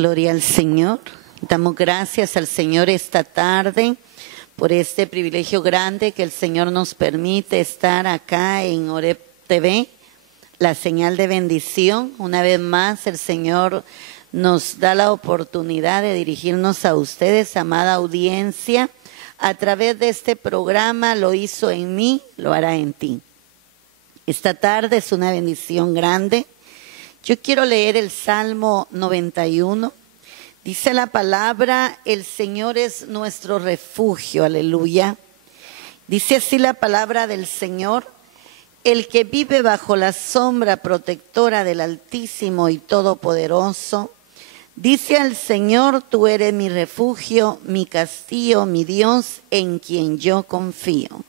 Gloria al Señor. Damos gracias al Señor esta tarde por este privilegio grande que el Señor nos permite estar acá en Oreb TV, la señal de bendición. Una vez más el Señor nos da la oportunidad de dirigirnos a ustedes, amada audiencia. A través de este programa lo hizo en mí, lo hará en ti. Esta tarde es una bendición grande. Yo quiero leer el Salmo 91. Dice la palabra, el Señor es nuestro refugio, aleluya. Dice así la palabra del Señor: el que vive bajo la sombra protectora del Altísimo y Todopoderoso, dice al Señor: tú eres mi refugio, mi castillo, mi Dios, en quien yo confío.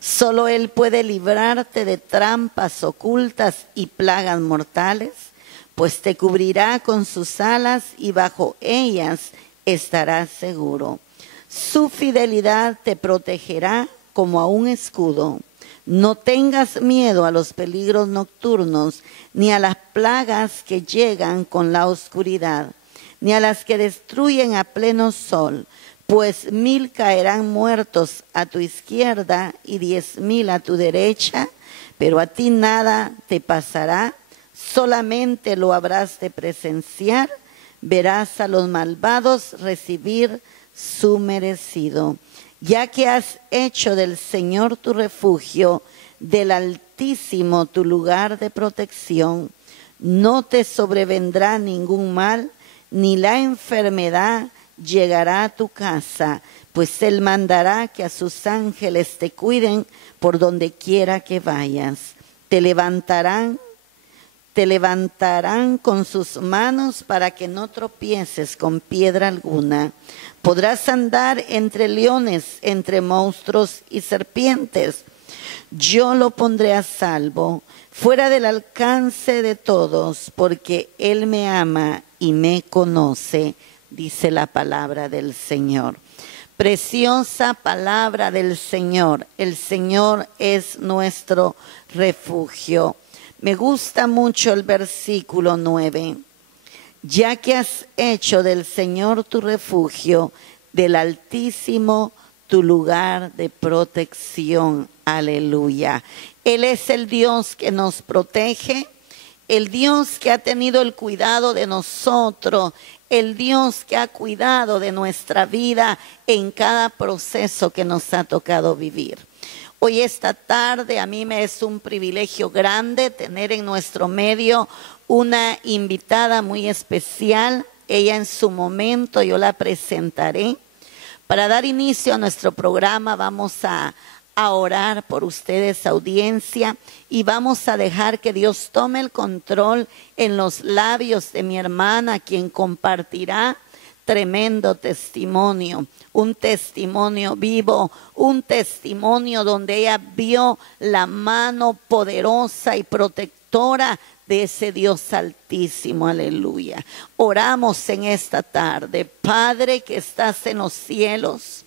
Solo Él puede librarte de trampas ocultas y plagas mortales, pues te cubrirá con sus alas y bajo ellas estarás seguro. Su fidelidad te protegerá como a un escudo. No tengas miedo a los peligros nocturnos, ni a las plagas que llegan con la oscuridad, ni a las que destruyen a pleno sol, pues 1000 caerán muertos a tu izquierda y 10,000 a tu derecha, pero a ti nada te pasará. Solamente lo habrás de presenciar, verás a los malvados recibir su merecido. Ya que has hecho del Señor tu refugio, del Altísimo tu lugar de protección, no te sobrevendrá ningún mal, ni la enfermedad llegará a tu casa, pues Él mandará que a sus ángeles te cuiden por donde quiera que vayas. Te levantarán con sus manos para que no tropieces con piedra alguna. Podrás andar entre leones, entre monstruos y serpientes. Yo lo pondré a salvo, fuera del alcance de todos, porque Él me ama y me conoce, dice la palabra del Señor. Preciosa palabra del Señor. El Señor es nuestro refugio. Me gusta mucho el versículo 9. Ya que has hecho del Señor tu refugio, del Altísimo tu lugar de protección. Aleluya. Él es el Dios que nos protege, el Dios que ha tenido el cuidado de nosotros, el Dios que ha cuidado de nuestra vida en cada proceso que nos ha tocado vivir. Hoy esta tarde a mí me es un privilegio grande tener en nuestro medio una invitada muy especial. Ella en su momento yo la presentaré. Para dar inicio a nuestro programa vamos a orar por ustedes, audiencia, y vamos a dejar que Dios tome el control en los labios de mi hermana, quien compartirá tremendo testimonio, un testimonio vivo, un testimonio donde ella vio la mano poderosa y protectora de ese Dios altísimo, aleluya. Oramos en esta tarde. Padre que estás en los cielos,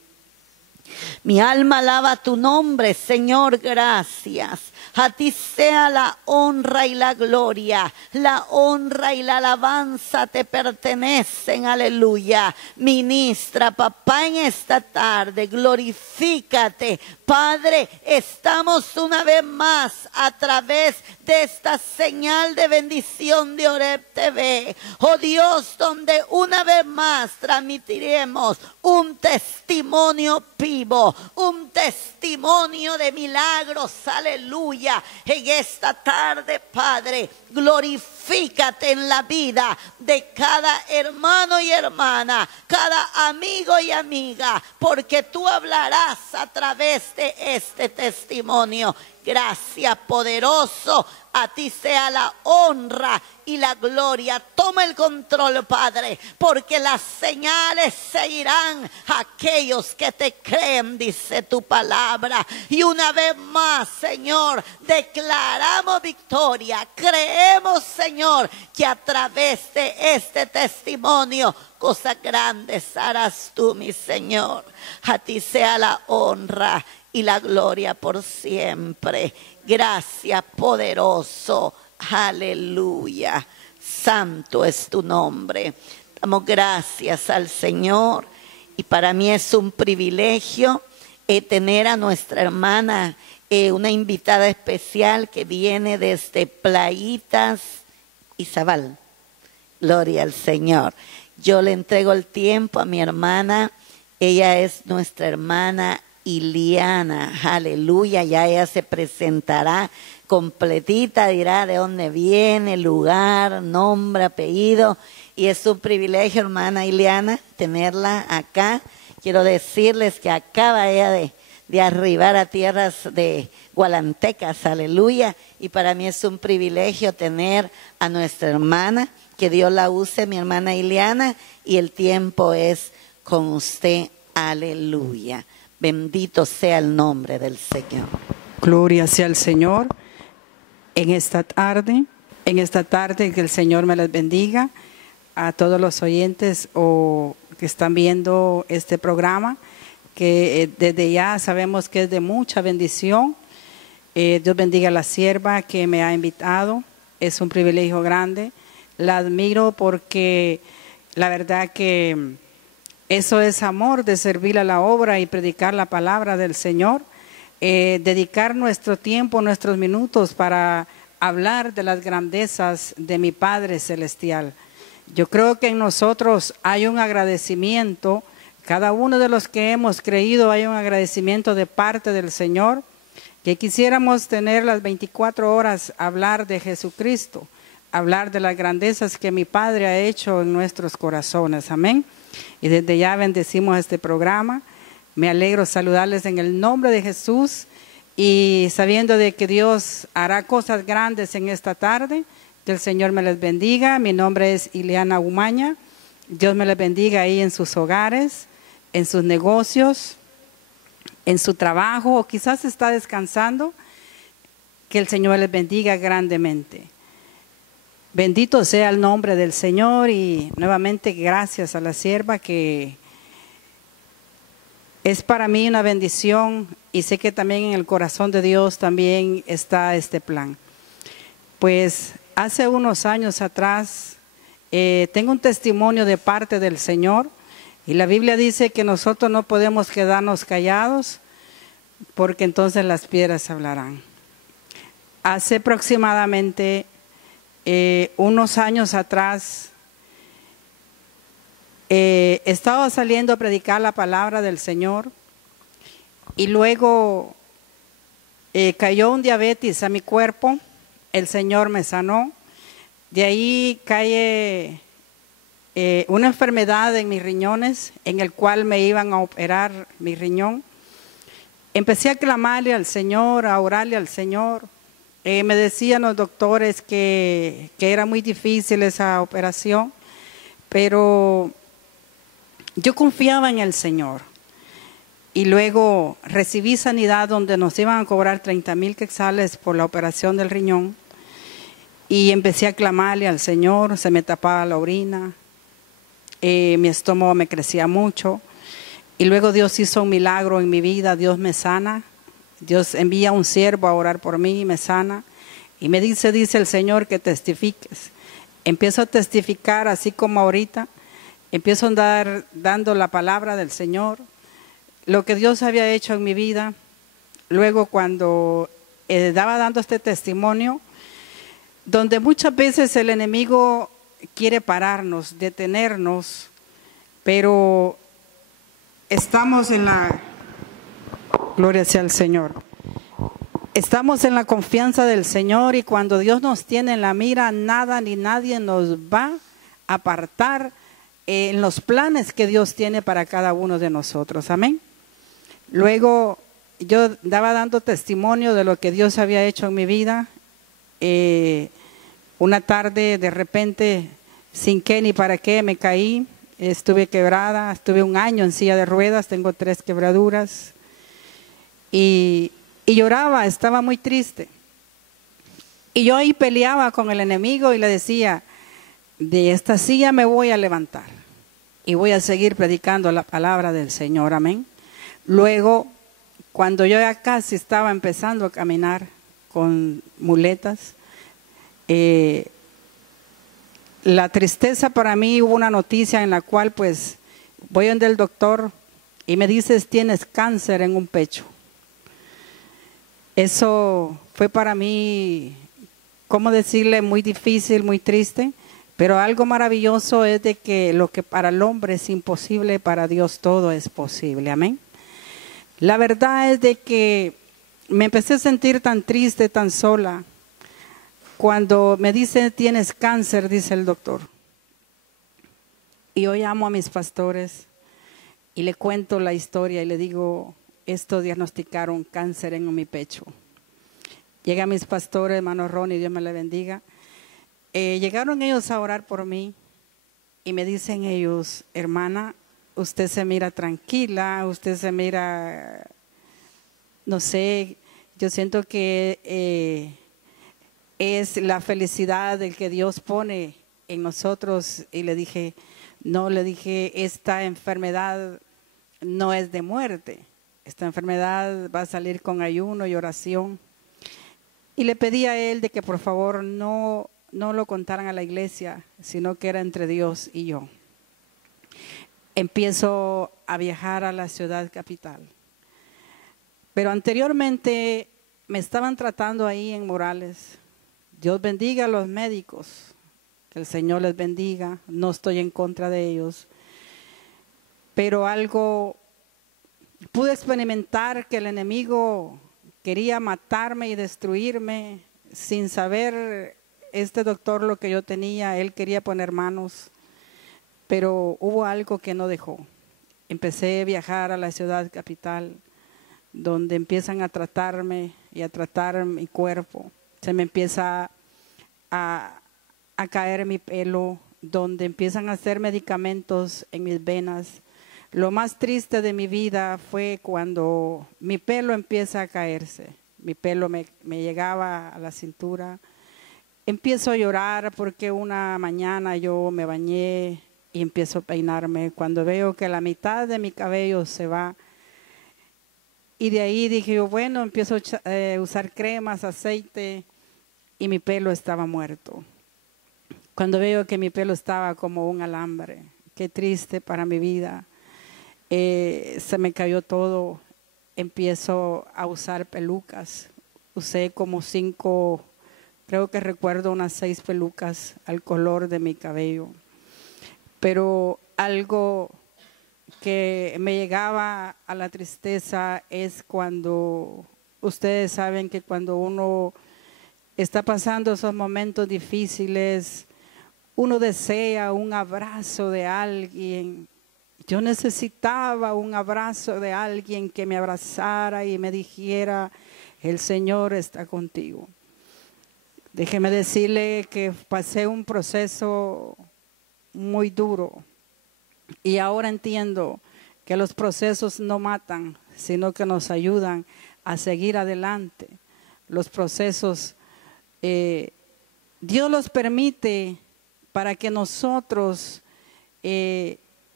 mi alma alaba tu nombre, Señor, gracias. A ti sea la honra y la gloria, la honra y la alabanza te pertenecen, aleluya. Ministra, papá, en esta tarde, glorifícate. Padre, estamos una vez más a través de esta señal de bendición de Oreb TV. Oh Dios, donde una vez más transmitiremos un testimonio vivo, un testimonio de milagros, aleluya. En esta tarde, Padre, glorifícate en la vida de cada hermano y hermana, cada amigo y amiga, porque tú hablarás a través de este testimonio. Gracias, poderoso. A ti sea la honra y la gloria. Toma el control, Padre, porque las señales seguirán a aquellos que te creen, dice tu palabra. Y una vez más, Señor, declaramos victoria. Creemos, Señor, que a través de este testimonio cosas grandes harás tú, mi Señor. A ti sea la honra y la gloria por siempre. Gracias, poderoso. Aleluya. Santo es tu nombre. Damos gracias al Señor y para mí es un privilegio tener a nuestra hermana, una invitada especial que viene desde Playitas, Izabal. Gloria al Señor. Yo le entrego el tiempo a mi hermana. Ella es nuestra hermana Iliana. Aleluya. Ya ella se presentará completita, dirá de dónde viene, lugar, nombre, apellido. Y es un privilegio, hermana Iliana, tenerla acá. Quiero decirles que acaba ella de arribar a tierras de gualantecas, aleluya. Y para mí es un privilegio tener a nuestra hermana, que Dios la use, mi hermana Iliana, y el tiempo es con usted, aleluya. Bendito sea el nombre del Señor. Gloria sea al Señor en esta tarde que el Señor me les bendiga a todos los oyentes o que están viendo este programa, que desde ya sabemos que es de mucha bendición. Dios bendiga a la sierva que me ha invitado, es un privilegio grande. La admiro porque la verdad que eso es amor, de servir a la obra y predicar la palabra del Señor. Dedicar nuestro tiempo, nuestros minutos para hablar de las grandezas de mi Padre Celestial. Yo creo que en nosotros hay un agradecimiento, cada uno de los que hemos creído hay un agradecimiento de parte del Señor, que quisiéramos tener las 24 horas, hablar de Jesucristo, hablar de las grandezas que mi Padre ha hecho en nuestros corazones, amén. Y desde ya bendecimos este programa. Me alegro saludarles en el nombre de Jesús y sabiendo de que Dios hará cosas grandes en esta tarde. Que el Señor me les bendiga. Mi nombre es Ileana Umaña. Dios me les bendiga ahí en sus hogares, en sus negocios, en su trabajo o quizás está descansando. Que el Señor les bendiga grandemente. Bendito sea el nombre del Señor y nuevamente gracias a la sierva que es para mí una bendición y sé que también en el corazón de Dios también está este plan. Pues hace unos años atrás tengo un testimonio de parte del Señor y la Biblia dice que nosotros no podemos quedarnos callados porque entonces las piedras hablarán. Hace aproximadamente unos años atrás estaba saliendo a predicar la palabra del Señor y luego cayó un diabetes a mi cuerpo. El Señor me sanó. De ahí cae una enfermedad en mis riñones, en el cual me iban a operar mi riñón. Empecé a clamarle al Señor, a orarle al Señor. Me decían los doctores que era muy difícil esa operación, pero yo confiaba en el Señor. Y luego recibí sanidad donde nos iban a cobrar 30,000 quetzales por la operación del riñón. Y empecé a clamarle al Señor, se me tapaba la orina, mi estómago me crecía mucho. Y luego Dios hizo un milagro en mi vida, Dios me sana. Dios envía un siervo a orar por mí y me sana. Y me dice el Señor que testifiques. Empiezo a testificar así como ahorita. Empiezo a andar dando la palabra del Señor. Lo que Dios había hecho en mi vida. Luego cuando daba dando este testimonio, donde muchas veces el enemigo quiere pararnos, detenernos, pero estamos en la... Gloria sea al Señor. Estamos en la confianza del Señor y cuando Dios nos tiene en la mira, nada ni nadie nos va a apartar en los planes que Dios tiene para cada uno de nosotros. Amén. Luego yo daba dando testimonio de lo que Dios había hecho en mi vida. Una tarde de repente, sin qué ni para qué, me caí. Estuve quebrada, estuve 1 año en silla de ruedas, tengo 3 quebraduras. Y lloraba, estaba muy triste. Y yo ahí peleaba con el enemigo y le decía, de esta silla me voy a levantar y voy a seguir predicando la palabra del Señor, amén. Luego, cuando yo ya casi estaba empezando a caminar con muletas, La tristeza para mí, hubo una noticia en la cual pues voy donde el doctor y me dices tienes cáncer en un pecho. Eso fue para mí, ¿cómo decirle? Muy difícil, muy triste, pero algo maravilloso es de que lo que para el hombre es imposible, para Dios todo es posible, amén. La verdad es de que me empecé a sentir tan triste, tan sola. Cuando me dice tienes cáncer, dice el doctor. Y yo llamo a mis pastores y le cuento la historia y le digo, esto diagnosticaron cáncer en mi pecho. Llegan mis pastores, hermano Ronnie, Dios me le bendiga. Llegaron ellos a orar por mí y me dicen ellos, hermana, usted se mira tranquila, usted se mira, no sé, yo siento que es la felicidad del que Dios pone en nosotros. Y le dije, no, le dije, esta enfermedad no es de muerte. Esta enfermedad va a salir con ayuno y oración. Y le pedí a él de que por favor no lo contaran a la iglesia, sino que era entre Dios y yo. Empiezo a viajar a la ciudad capital. Pero anteriormente me estaban tratando ahí en Morales. Dios bendiga a los médicos, que el Señor les bendiga, no estoy en contra de ellos, pero algo, pude experimentar que el enemigo quería matarme y destruirme sin saber este doctor lo que yo tenía, él quería poner manos, pero hubo algo que no dejó. Empecé a viajar a la ciudad capital, donde empiezan a tratarme y a tratar mi cuerpo. Se me empieza a caer mi pelo, donde empiezan a hacer medicamentos en mis venas. Lo más triste de mi vida fue cuando mi pelo empieza a caerse. Mi pelo me llegaba a la cintura. Empiezo a llorar porque una mañana yo me bañé y empiezo a peinarme. Cuando veo que la mitad de mi cabello se va, y de ahí dije yo, bueno, empiezo a usar cremas, aceite, y mi pelo estaba muerto. Cuando veo que mi pelo estaba como un alambre, qué triste para mi vida. Se me cayó todo, empiezo a usar pelucas. Usé como 5, creo que recuerdo unas 6 pelucas al color de mi cabello. Pero algo que me llegaba a la tristeza es cuando, ustedes saben que cuando uno está pasando esos momentos difíciles, uno desea un abrazo de alguien. Yo necesitaba un abrazo de alguien que me abrazara y me dijera, el Señor está contigo. Déjeme decirle que pasé un proceso muy duro. Y ahora entiendo que los procesos no matan, sino que nos ayudan a seguir adelante. Los procesos, Dios los permite para que nosotros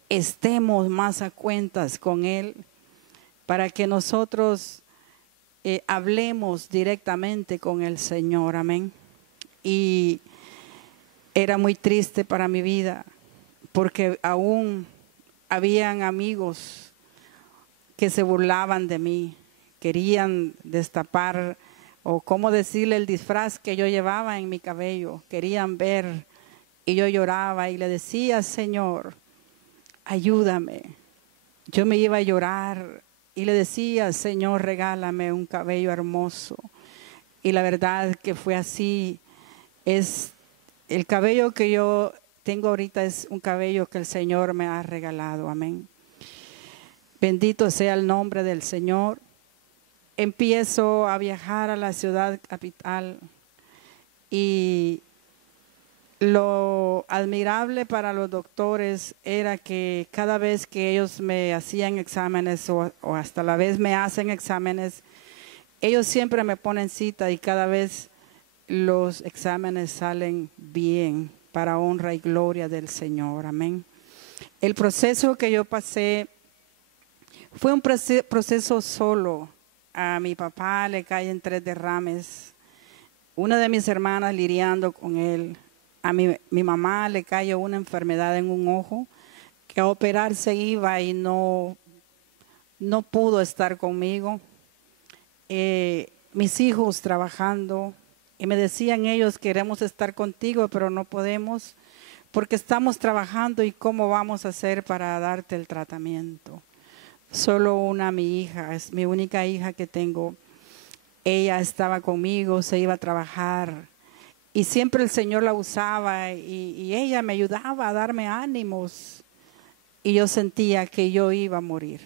estemos más a cuentas con Él, para que nosotros hablemos directamente con el Señor, amén. Y era muy triste para mi vida, porque aún habían amigos que se burlaban de mí, querían destapar, o cómo decirle, el disfraz que yo llevaba en mi cabello, querían ver, y yo lloraba y le decía, Señor, ayúdame. Yo me iba a llorar y le decía, Señor, regálame un cabello hermoso. Y la verdad que fue así. Es el cabello que yo tengo ahorita, es un cabello que el Señor me ha regalado, amén. Bendito sea el nombre del Señor. Empiezo a viajar a la ciudad capital y lo admirable para los doctores era que cada vez que ellos me hacían exámenes o hasta la vez me hacen exámenes, ellos siempre me ponen cita y cada vez los exámenes salen bien, para honra y gloria del Señor, amén. El proceso que yo pasé fue un proceso solo. A mi papá le caen 3 derrames, una de mis hermanas lidiando con él, A mi mamá le cayó una enfermedad en un ojo, que a operarse iba y no pudo estar conmigo. Mis hijos trabajando, y me decían ellos, queremos estar contigo, pero no podemos porque estamos trabajando y cómo vamos a hacer para darte el tratamiento. Solo mi hija, es mi única hija que tengo. Ella estaba conmigo, se iba a trabajar y siempre el Señor la usaba y ella me ayudaba a darme ánimos, y yo sentía que yo iba a morir,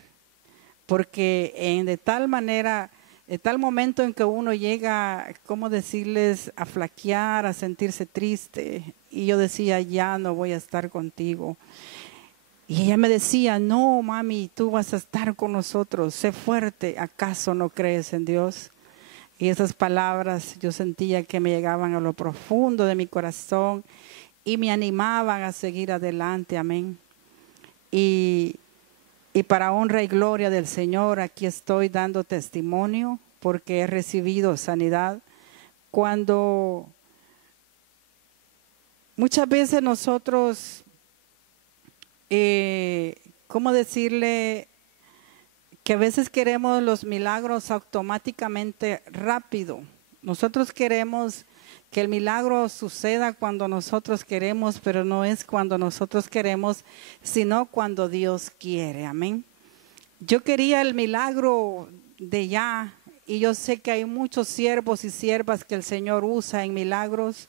porque de tal manera, de tal momento en que uno llega, ¿cómo decirles?, a flaquear, a sentirse triste, y yo decía, ya no voy a estar contigo. Y ella me decía, no mami, tú vas a estar con nosotros, sé fuerte, ¿acaso no crees en Dios? Y esas palabras yo sentía que me llegaban a lo profundo de mi corazón y me animaban a seguir adelante, amén. Y para honra y gloria del Señor, aquí estoy dando testimonio porque he recibido sanidad. Cuando muchas veces nosotros, ¿cómo decirle? Que a veces queremos los milagros automáticamente rápido. Nosotros queremos que el milagro suceda cuando nosotros queremos, pero no es cuando nosotros queremos, sino cuando Dios quiere. Amén. Yo quería el milagro de ya, y yo sé que hay muchos siervos y siervas que el Señor usa en milagros.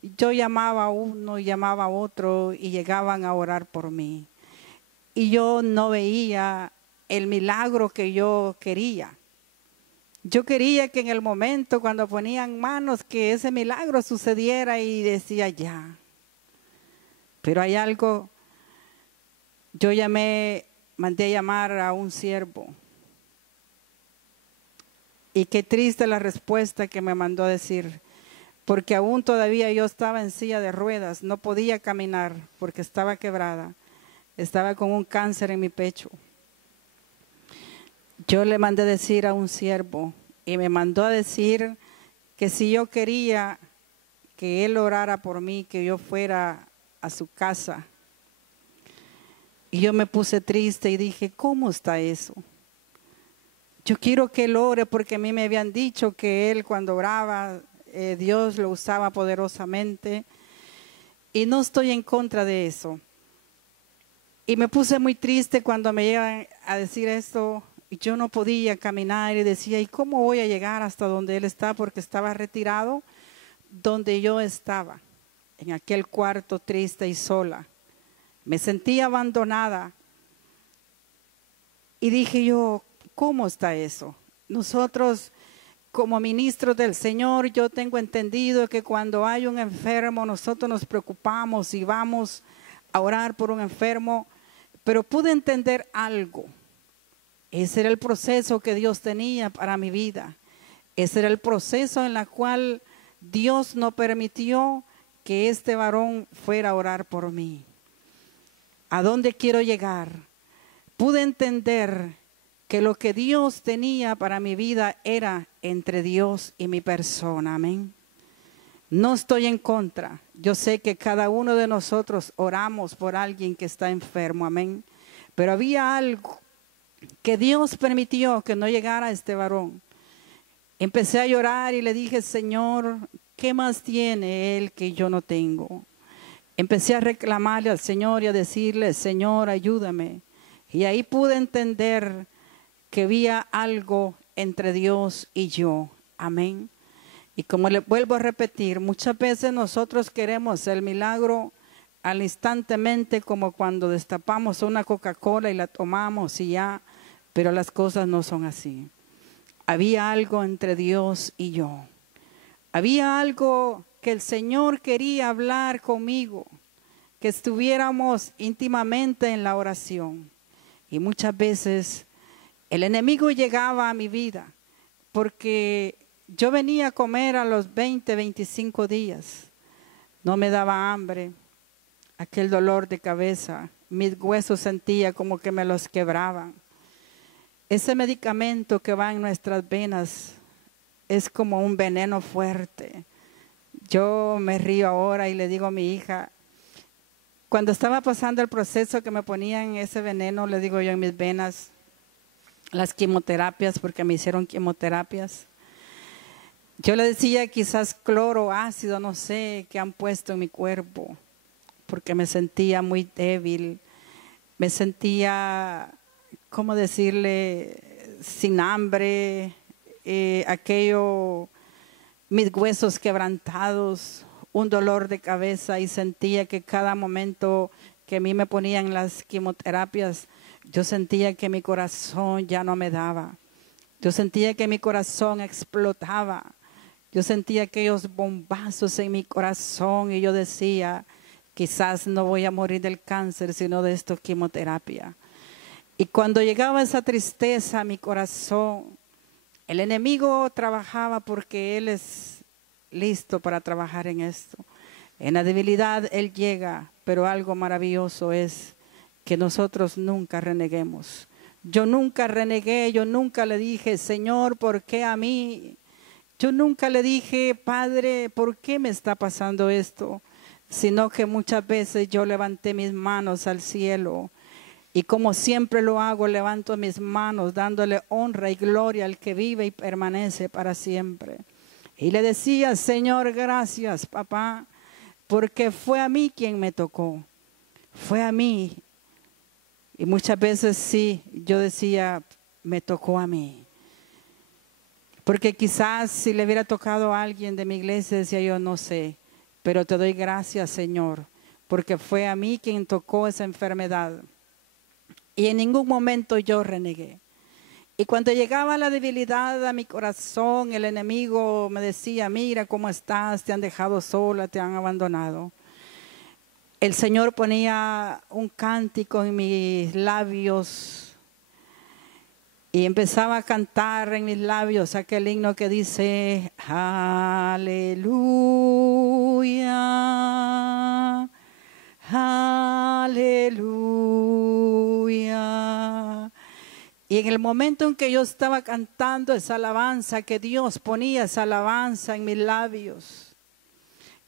Yo llamaba a uno, llamaba a otro y llegaban a orar por mí. Y yo no veía el milagro que yo quería. Yo quería que en el momento cuando ponían manos que ese milagro sucediera, y decía ya. Pero hay algo, yo mandé a llamar a un siervo. Y qué triste la respuesta que me mandó a decir, porque aún todavía yo estaba en silla de ruedas, no podía caminar porque estaba quebrada, estaba con un cáncer en mi pecho. Yo le mandé decir a un siervo y me mandó a decir que si yo quería que él orara por mí, que yo fuera a su casa. Y yo me puse triste y dije, ¿cómo está eso? Yo quiero que él ore porque a mí me habían dicho que él cuando oraba, Dios lo usaba poderosamente. Y no estoy en contra de eso. Y me puse muy triste cuando me llegan a decir esto. Yo no podía caminar y decía, ¿y cómo voy a llegar hasta donde él está? Porque estaba retirado donde yo estaba, en aquel cuarto triste y sola. Me sentía abandonada. Y dije yo, ¿cómo está eso? Nosotros, como ministros del Señor, yo tengo entendido que cuando hay un enfermo, nosotros nos preocupamos y vamos a orar por un enfermo. Pero pude entender algo. Ese era el proceso que Dios tenía para mi vida. Ese era el proceso en el cual Dios no permitió que este varón fuera a orar por mí. ¿A dónde quiero llegar? Pude entender que lo que Dios tenía para mi vida era entre Dios y mi persona. Amén. No estoy en contra. Yo sé que cada uno de nosotros oramos por alguien que está enfermo. Amén. Pero había algo que Dios permitió que no llegara a este varón. Empecé a llorar y le dije, Señor, ¿qué más tiene él que yo no tengo? Empecé a reclamarle al Señor y a decirle, Señor, ayúdame. Y ahí pude entender que había algo entre Dios y yo. Amén. Y como le vuelvo a repetir, muchas veces nosotros queremos el milagro al instantemente, como cuando destapamos una Coca-Cola y la tomamos y ya, pero las cosas no son así. Había algo entre Dios y yo. Había algo que el Señor quería hablar conmigo, que estuviéramos íntimamente en la oración. Y muchas veces el enemigo llegaba a mi vida, porque yo venía a comer a los 20, 25 días. No me daba hambre. Aquel dolor de cabeza, mis huesos sentía como que me los quebraban. Ese medicamento que va en nuestras venas es como un veneno fuerte. Yo me río ahora y le digo a mi hija, cuando estaba pasando el proceso que me ponían ese veneno, le digo yo en mis venas, las quimioterapias, porque me hicieron quimioterapias. Yo le decía quizás cloro, ácido, no sé, qué han puesto en mi cuerpo, porque me sentía muy débil, me sentía, ¿cómo decirle?, sin hambre, mis huesos quebrantados, un dolor de cabeza, y sentía que cada momento que a mí me ponían las quimioterapias, yo sentía que mi corazón ya no me daba. Yo sentía que mi corazón explotaba. Yo sentía aquellos bombazos en mi corazón y yo decía, quizás no voy a morir del cáncer, sino de esta quimioterapia. Y cuando llegaba esa tristeza a mi corazón, el enemigo trabajaba porque él es listo para trabajar en esto. En la debilidad él llega, pero algo maravilloso es que nosotros nunca reneguemos. Yo nunca renegué, yo nunca le dije, Señor, ¿por qué a mí? Yo nunca le dije, Padre, ¿por qué me está pasando esto? Sino que muchas veces yo levanté mis manos al cielo y como siempre lo hago, levanto mis manos dándole honra y gloria al que vive y permanece para siempre. Y le decía, Señor, gracias, papá, porque fue a mí quien me tocó. Fue a mí. Y muchas veces sí, yo decía, me tocó a mí. Porque quizás si le hubiera tocado a alguien de mi iglesia, decía yo, no sé. Pero te doy gracias, Señor, porque fue a mí quien tocó esa enfermedad. Y en ningún momento yo renegué. Y cuando llegaba la debilidad a mi corazón, el enemigo me decía, mira cómo estás, te han dejado sola, te han abandonado. El Señor ponía un cántico en mis labios y empezaba a cantar en mis labios aquel himno que dice, aleluya, aleluya. Y en el momento en que yo estaba cantando esa alabanza, que Dios ponía esa alabanza en mis labios,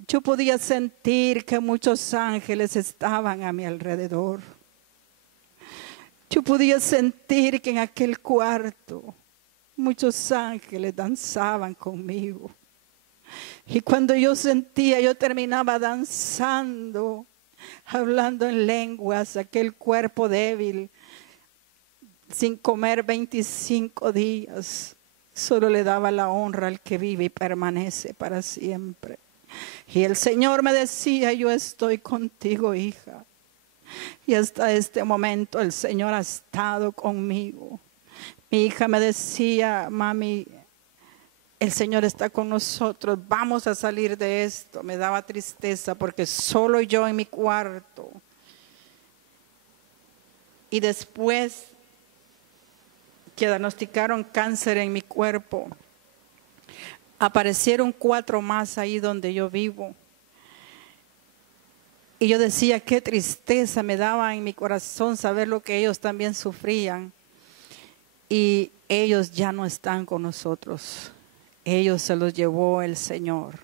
yo podía sentir que muchos ángeles estaban a mi alrededor. Yo podía sentir que en aquel cuarto muchos ángeles danzaban conmigo. Y cuando yo sentía, yo terminaba danzando, hablando en lenguas, aquel cuerpo débil, sin comer 25 días, solo le daba la honra al que vive y permanece para siempre. Y el Señor me decía, yo estoy contigo, hija. Y hasta este momento el Señor ha estado conmigo. Mi hija me decía, mami, el Señor está con nosotros, vamos a salir de esto. Me daba tristeza porque solo yo en mi cuarto. Y después que diagnosticaron cáncer en mi cuerpo, aparecieron 4 más ahí donde yo vivo. Y yo decía, qué tristeza me daba en mi corazón saber lo que ellos también sufrían. Y ellos ya no están con nosotros. Ellos se los llevó el Señor.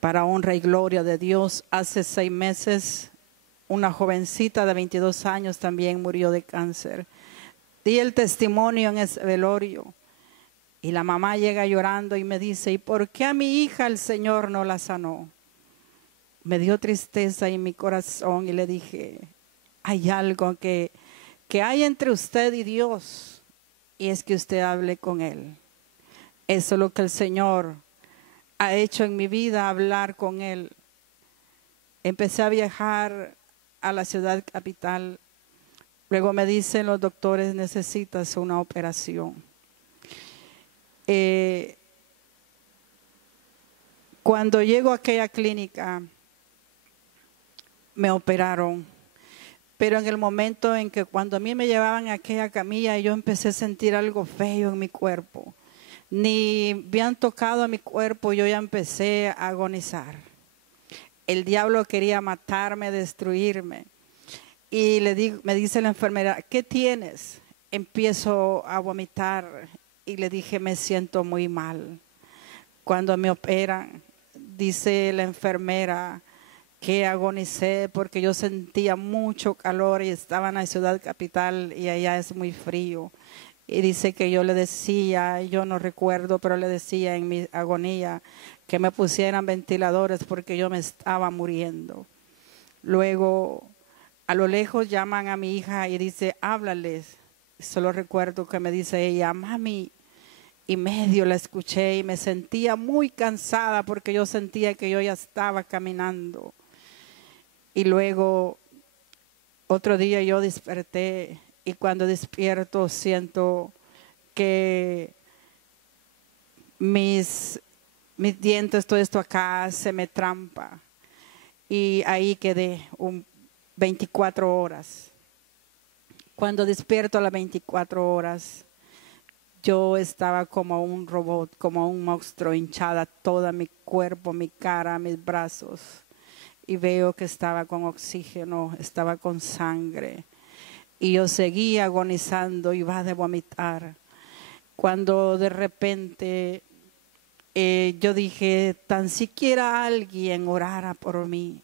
Para honra y gloria de Dios, hace 6 meses, una jovencita de 22 años también murió de cáncer. Di el testimonio en ese velorio. Y la mamá llega llorando y me dice, ¿y por qué a mi hija el Señor no la sanó? Me dio tristeza en mi corazón y le dije, hay algo que hay entre usted y Dios, y es que usted hable con Él. Eso es lo que el Señor ha hecho en mi vida, hablar con Él. Empecé a viajar a la ciudad capital. Luego me dicen los doctores, necesitas una operación. Cuando llego a aquella clínica, me operaron. Pero en el momento en que cuando a mí me llevaban a aquella camilla, yo empecé a sentir algo feo en mi cuerpo. Ni habían tocado a mi cuerpo, yo ya empecé a agonizar. El diablo quería matarme, destruirme. Y me dice la enfermera, ¿qué tienes? Empiezo a vomitar y le dije, me siento muy mal. Cuando me operan, dice la enfermera que agonicé porque yo sentía mucho calor y estaba en la ciudad capital y allá es muy frío. Y dice que yo le decía, yo no recuerdo, pero le decía en mi agonía que me pusieran ventiladores porque yo me estaba muriendo. Luego, a lo lejos llaman a mi hija y dice, háblales. Solo recuerdo que me dice ella, mami, y medio la escuché y me sentía muy cansada porque yo sentía que yo ya estaba caminando. Y luego, otro día yo desperté y cuando despierto siento que mis dientes, todo esto acá se me trampa. Y ahí quedé 24 horas. Cuando despierto a las 24 horas, yo estaba como un robot, como un monstruo, hinchada toda mi cuerpo, mi cara, mis brazos. Y veo que estaba con oxígeno, estaba con sangre. Y yo seguía agonizando, iba a vomitar. Cuando de repente yo dije, tan siquiera alguien orara por mí.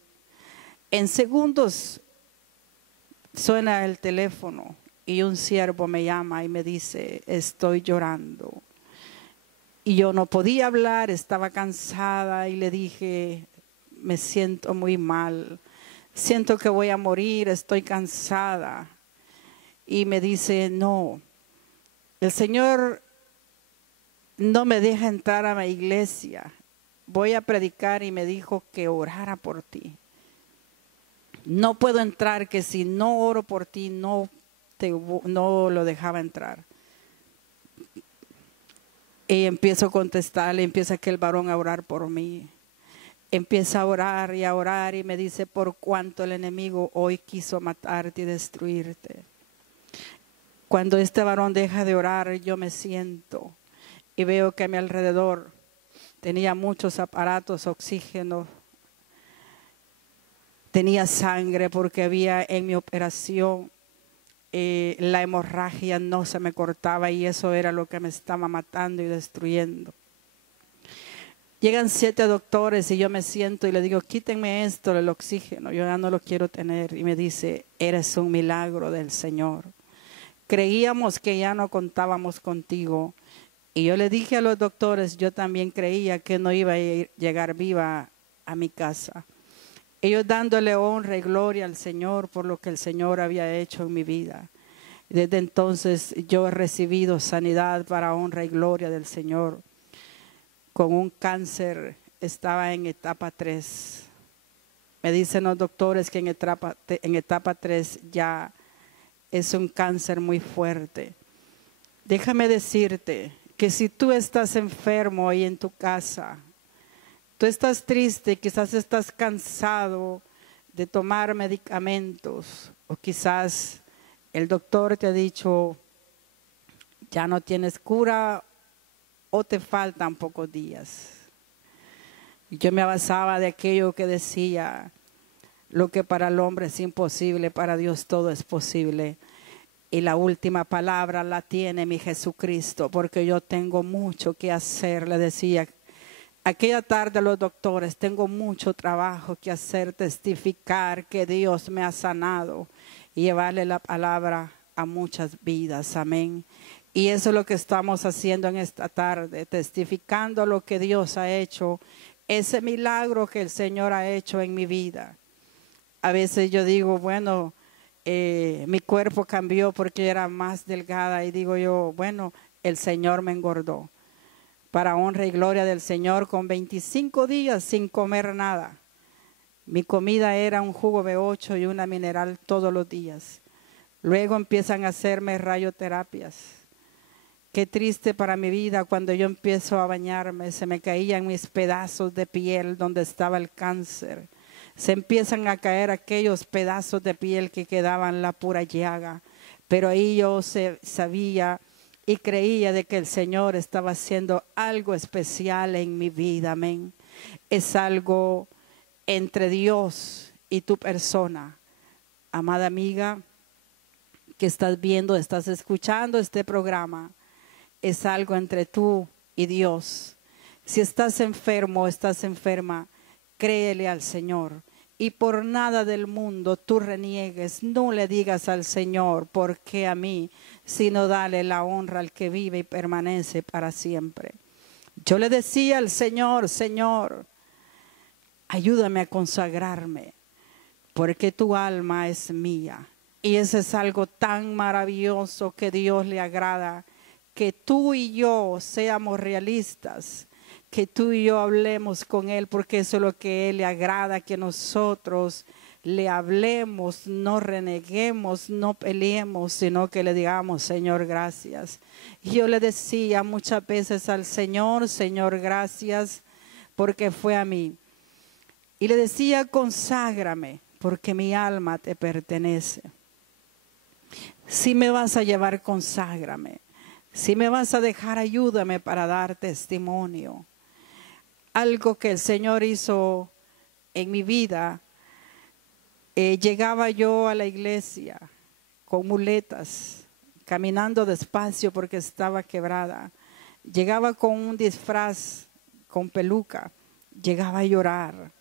En segundos suena el teléfono y un siervo me llama y me dice, estoy llorando. Y yo no podía hablar, estaba cansada y le dije, me siento muy mal, siento que voy a morir, estoy cansada. Y me dice, no, el Señor no me deja entrar a la iglesia, voy a predicar y me dijo que orara por ti. No puedo entrar, que si no oro por ti no lo dejaba entrar. Y empiezo a contestarle, empieza aquel varón a orar por mí. Empieza a orar y me dice, por cuanto el enemigo hoy quiso matarte y destruirte. Cuando este varón deja de orar, yo me siento y veo que a mi alrededor tenía muchos aparatos, oxígeno, tenía sangre porque había en mi operación la hemorragia no se me cortaba y eso era lo que me estaba matando y destruyendo. Llegan 7 doctores y yo me siento y le digo, quítenme esto, el oxígeno, yo ya no lo quiero tener. Y me dice, eres un milagro del Señor. Creíamos que ya no contábamos contigo. Y yo le dije a los doctores, yo también creía que no iba a llegar viva a mi casa. Ellos dándole honra y gloria al Señor por lo que el Señor había hecho en mi vida. Desde entonces yo he recibido sanidad para honra y gloria del Señor. Con un cáncer, estaba en etapa 3. Me dicen los doctores que en etapa 3 ya es un cáncer muy fuerte. Déjame decirte que si tú estás enfermo ahí en tu casa, tú estás triste, quizás estás cansado de tomar medicamentos o quizás el doctor te ha dicho ya no tienes cura o te faltan pocos días. Yo me basaba de aquello que decía, lo que para el hombre es imposible, para Dios todo es posible. Y la última palabra la tiene mi Jesucristo, porque yo tengo mucho que hacer, le decía. Aquella tarde los doctores, tengo mucho trabajo que hacer, testificar que Dios me ha sanado y llevarle la palabra a muchas vidas, amén. Y eso es lo que estamos haciendo en esta tarde, testificando lo que Dios ha hecho, ese milagro que el Señor ha hecho en mi vida. A veces yo digo, bueno, mi cuerpo cambió porque era más delgada y digo yo, bueno, el Señor me engordó. Para honra y gloria del Señor, con 25 días sin comer nada. Mi comida era un jugo B8 y una mineral todos los días. Luego empiezan a hacerme radioterapias. Qué triste para mi vida cuando yo empiezo a bañarme, se me caían mis pedazos de piel donde estaba el cáncer. Se empiezan a caer aquellos pedazos de piel que quedaban la pura llaga. Pero ahí yo sabía y creía de que el Señor estaba haciendo algo especial en mi vida, amén. Es algo entre Dios y tu persona. Amada amiga, que estás viendo, estás escuchando este programa, es algo entre tú y Dios. Si estás enfermo o estás enferma, créele al Señor. Y por nada del mundo tú reniegues, no le digas al Señor, ¿por qué a mí? Sino dale la honra al que vive y permanece para siempre. Yo le decía al Señor, Señor, ayúdame a consagrarme, porque tu alma es mía. Y eso es algo tan maravilloso que Dios le agrada, que tú y yo seamos realistas, que tú y yo hablemos con Él, porque eso es lo que Él le agrada, que nosotros le hablemos, no reneguemos, no peleemos, sino que le digamos, Señor, gracias. Y yo le decía muchas veces al Señor, Señor, gracias, porque fue a mí. Y le decía, conságrame, porque mi alma te pertenece. Si me vas a llevar, conságrame. Si me vas a dejar, ayúdame para dar testimonio. Algo que el Señor hizo en mi vida, llegaba yo a la iglesia con muletas, caminando despacio porque estaba quebrada. Llegaba con un disfraz, con peluca, llegaba a llorar.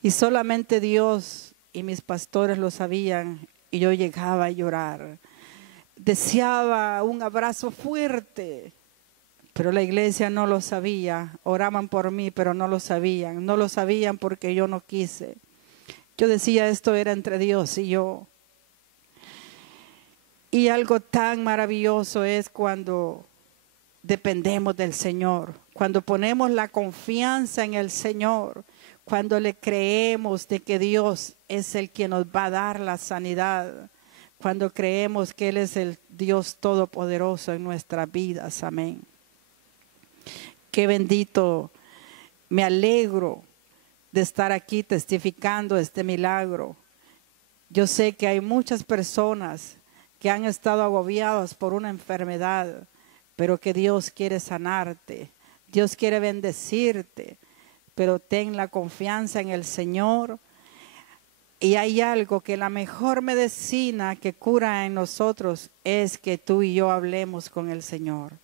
Y solamente Dios y mis pastores lo sabían, y yo llegaba a llorar. Deseaba un abrazo fuerte, pero la iglesia no lo sabía. Oraban por mí, pero no lo sabían. No lo sabían porque yo no quise. Yo decía, esto era entre Dios y yo. Y algo tan maravilloso es cuando dependemos del Señor, cuando ponemos la confianza en el Señor, cuando le creemos de que Dios es el que nos va a dar la sanidad, cuando creemos que Él es el Dios todopoderoso en nuestras vidas. Amén. Qué bendito, me alegro de estar aquí testificando este milagro. Yo sé que hay muchas personas que han estado agobiadas por una enfermedad, pero que Dios quiere sanarte, Dios quiere bendecirte, pero ten la confianza en el Señor. Y hay algo que la mejor medicina que cura en nosotros es que tú y yo hablemos con el Señor.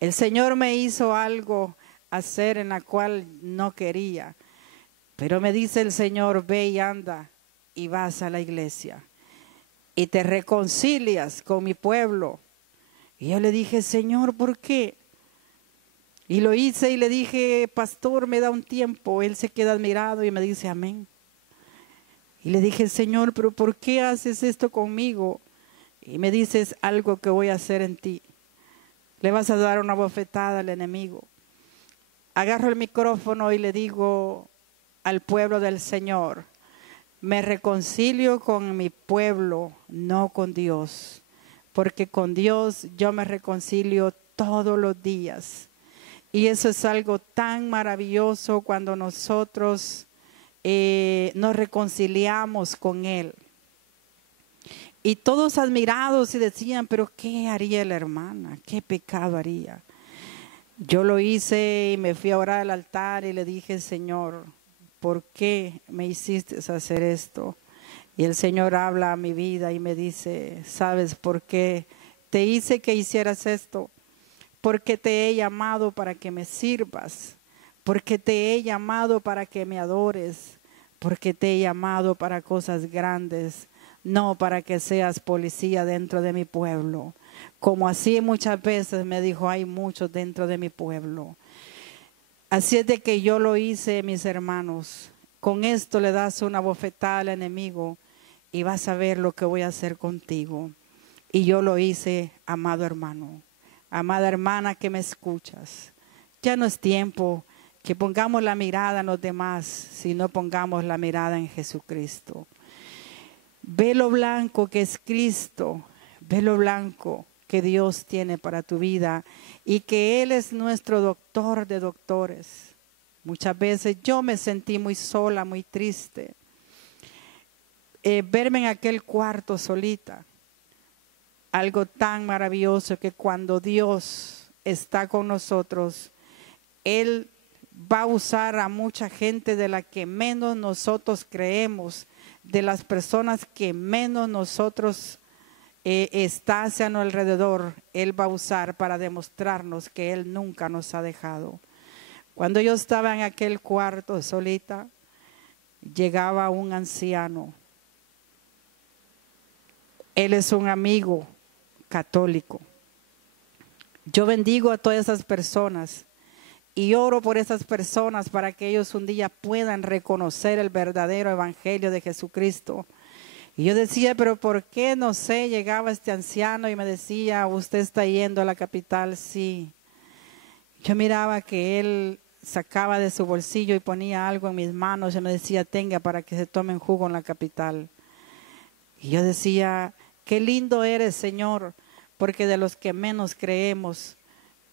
El Señor me hizo algo hacer en la cual no quería, pero me dice el Señor, ve y anda y vas a la iglesia y te reconcilias con mi pueblo. Y yo le dije, Señor, ¿por qué? Y lo hice y le dije, pastor, me da un tiempo. Él se queda admirado y me dice, amén. Y le dije, Señor, pero ¿por qué haces esto conmigo? Y me dices, algo que voy a hacer en ti. Le vas a dar una bofetada al enemigo. Agarro el micrófono y le digo al pueblo del Señor, me reconcilio con mi pueblo, no con Dios. Porque con Dios yo me reconcilio todos los días. Y eso es algo tan maravilloso cuando nosotros nos reconciliamos con Él. Y todos admirados y decían, pero ¿qué haría la hermana? ¿Qué pecado haría? Yo lo hice y me fui a orar al altar y le dije, Señor, ¿por qué me hiciste hacer esto? Y el Señor habla a mi vida y me dice, ¿sabes por qué te hice que hicieras esto? Porque te he llamado para que me sirvas, porque te he llamado para que me adores, porque te he llamado para cosas grandes, no para que seas policía dentro de mi pueblo. Como así muchas veces me dijo, hay muchos dentro de mi pueblo. Así es de que yo lo hice, mis hermanos. Con esto le das una bofetada al enemigo y vas a ver lo que voy a hacer contigo. Y yo lo hice, amado hermano, amada hermana que me escuchas. Ya no es tiempo que pongamos la mirada en los demás, sino pongamos la mirada en Jesucristo. Ve lo blanco que es Cristo, ve lo blanco que Dios tiene para tu vida y que Él es nuestro doctor de doctores. Muchas veces yo me sentí muy sola, muy triste. Verme en aquel cuarto solita. Algo tan maravilloso que cuando Dios está con nosotros, Él va a usar a mucha gente de la que menos nosotros creemos, de las personas que menos nosotros está hacia nuestro alrededor. Él va a usar para demostrarnos que Él nunca nos ha dejado. Cuando yo estaba en aquel cuarto solita, llegaba un anciano. Él es un amigo católico. Yo bendigo a todas esas personas y oro por esas personas para que ellos un día puedan reconocer el verdadero evangelio de Jesucristo. Y yo decía, pero ¿por qué? No sé, llegaba este anciano y me decía, ¿usted está yendo a la capital? Sí. Yo miraba que él sacaba de su bolsillo y ponía algo en mis manos y me decía, tenga para que se tomen jugo en la capital. Y yo decía, qué lindo eres, Señor, porque de los que menos creemos,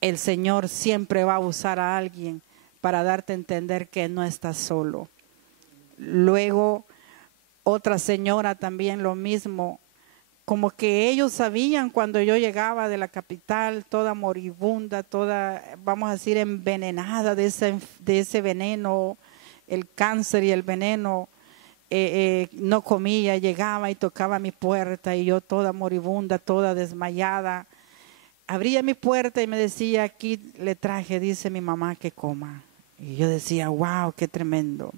el Señor siempre va a usar a alguien para darte a entender que no estás solo. Luego, otra señora también lo mismo, como que ellos sabían cuando yo llegaba de la capital, toda moribunda, toda, vamos a decir, envenenada de ese veneno, el cáncer y el veneno. No comía, llegaba y tocaba mi puerta y yo toda moribunda, toda desmayada. Abría mi puerta y me decía, aquí le traje, dice mi mamá, que coma. Y yo decía, wow, qué tremendo,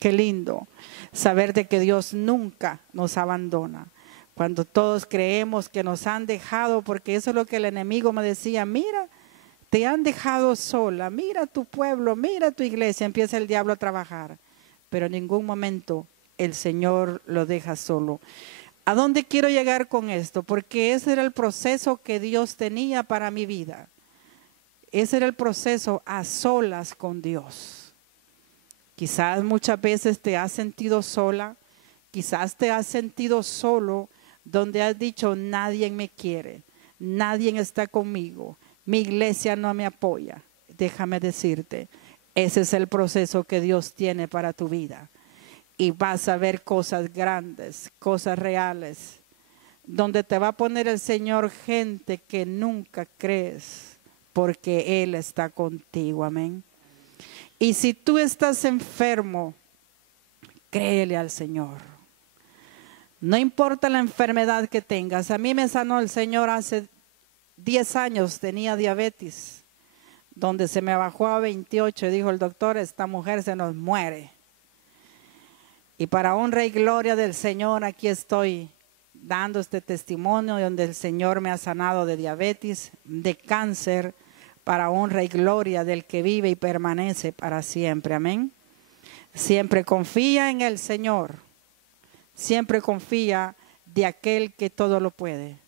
qué lindo saber de que Dios nunca nos abandona. Cuando todos creemos que nos han dejado, porque eso es lo que el enemigo me decía, mira, te han dejado sola, mira tu pueblo, mira tu iglesia, empieza el diablo a trabajar. Pero en ningún momento el Señor lo deja solo. ¿A dónde quiero llegar con esto? Porque ese era el proceso que Dios tenía para mi vida. Ese era el proceso a solas con Dios. Quizás muchas veces te has sentido sola, quizás te has sentido solo, donde has dicho, nadie me quiere, nadie está conmigo, mi iglesia no me apoya. Déjame decirte, ese es el proceso que Dios tiene para tu vida. Y vas a ver cosas grandes, cosas reales, donde te va a poner el Señor gente que nunca crees, porque Él está contigo, amén. Y si tú estás enfermo, créele al Señor. No importa la enfermedad que tengas. A mí me sanó el Señor hace 10 años, tenía diabetes, donde se me bajó a 28 y dijo el doctor, esta mujer se nos muere. Y para honra y gloria del Señor, aquí estoy dando este testimonio donde el Señor me ha sanado de diabetes, de cáncer, para honra y gloria del que vive y permanece para siempre. Amén. Siempre confía en el Señor. Siempre confía de aquel que todo lo puede.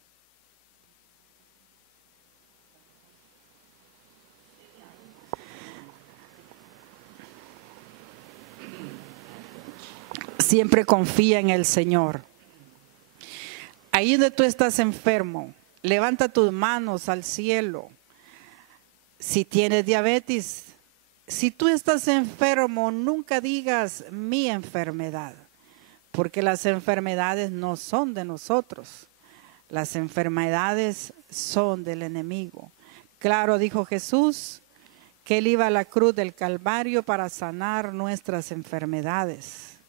Siempre confía en el Señor. Ahí donde tú estás enfermo, levanta tus manos al cielo. Si tienes diabetes, si tú estás enfermo, nunca digas mi enfermedad, porque las enfermedades no son de nosotros. Las enfermedades son del enemigo. Claro, dijo Jesús que Él iba a la cruz del Calvario para sanar nuestras enfermedades.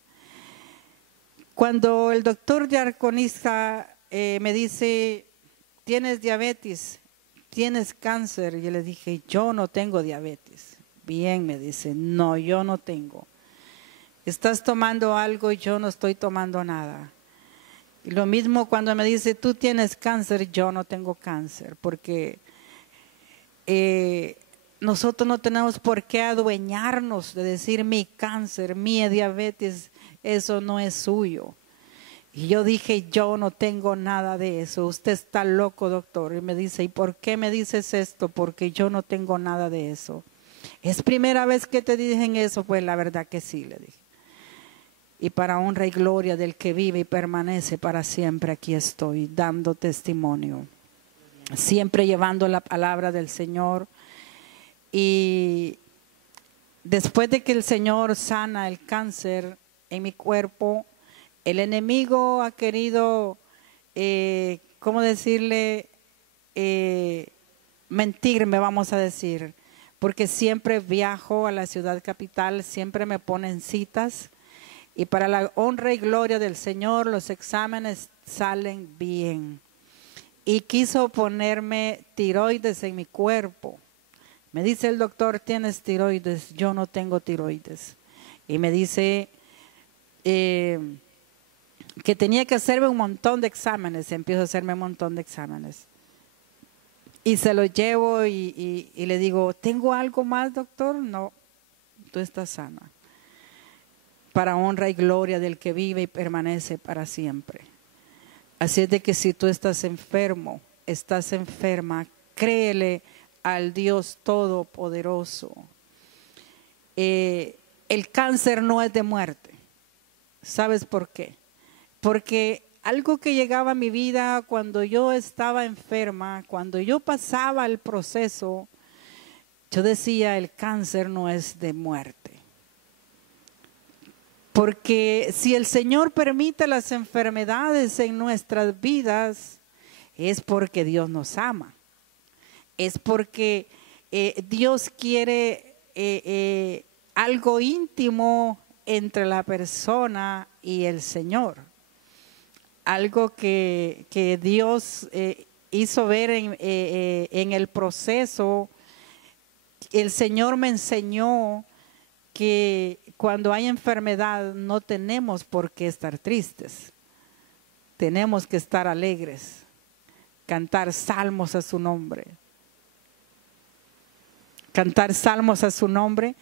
Cuando el doctor Yarconista me dice, tienes diabetes, tienes cáncer, y yo le dije, yo no tengo diabetes. Bien, me dice, no, yo no tengo. Estás tomando algo y yo no estoy tomando nada. Y lo mismo cuando me dice, tú tienes cáncer, yo no tengo cáncer, porque nosotros no tenemos por qué adueñarnos de decir mi cáncer, mi diabetes, eso no es suyo. Y yo dije, yo no tengo nada de eso, usted está loco, doctor. Y me dice, ¿y por qué me dices esto? Porque yo no tengo nada de eso. ¿Es primera vez que te dicen eso? Pues la verdad que sí, le dije. Y para honra y gloria del que vive y permanece para siempre, aquí estoy dando testimonio. Siempre llevando la palabra del Señor. Y después de que el Señor sana el cáncer en mi cuerpo, el enemigo ha querido, ¿cómo decirle? Mentirme, vamos a decir. Porque siempre viajo a la ciudad capital, siempre me ponen citas. Y para la honra y gloria del Señor, los exámenes salen bien. Y quiso ponerme tiroides en mi cuerpo. Me dice el doctor, tienes tiroides. Yo no tengo tiroides. Y me dice que tenía que hacerme un montón de exámenes. Empiezo a hacerme un montón de exámenes. Y se lo llevo y le digo, ¿tengo algo más, doctor? No, tú estás sana. Para honra y gloria del que vive y permanece para siempre. Así es de que si tú estás enfermo, estás enferma, créele al Dios Todopoderoso. El cáncer no es de muerte. ¿Sabes por qué? Porque algo que llegaba a mi vida cuando yo estaba enferma, cuando yo pasaba el proceso, yo decía, el cáncer no es de muerte. Porque si el Señor permite las enfermedades en nuestras vidas, es porque Dios nos ama. Es porque Dios quiere algo íntimo entre la persona y el Señor. Algo que Dios hizo ver en el proceso. El Señor me enseñó que cuando hay enfermedad no tenemos por qué estar tristes. Tenemos que estar alegres, cantar salmos a su nombre. Cantar salmos a su nombre.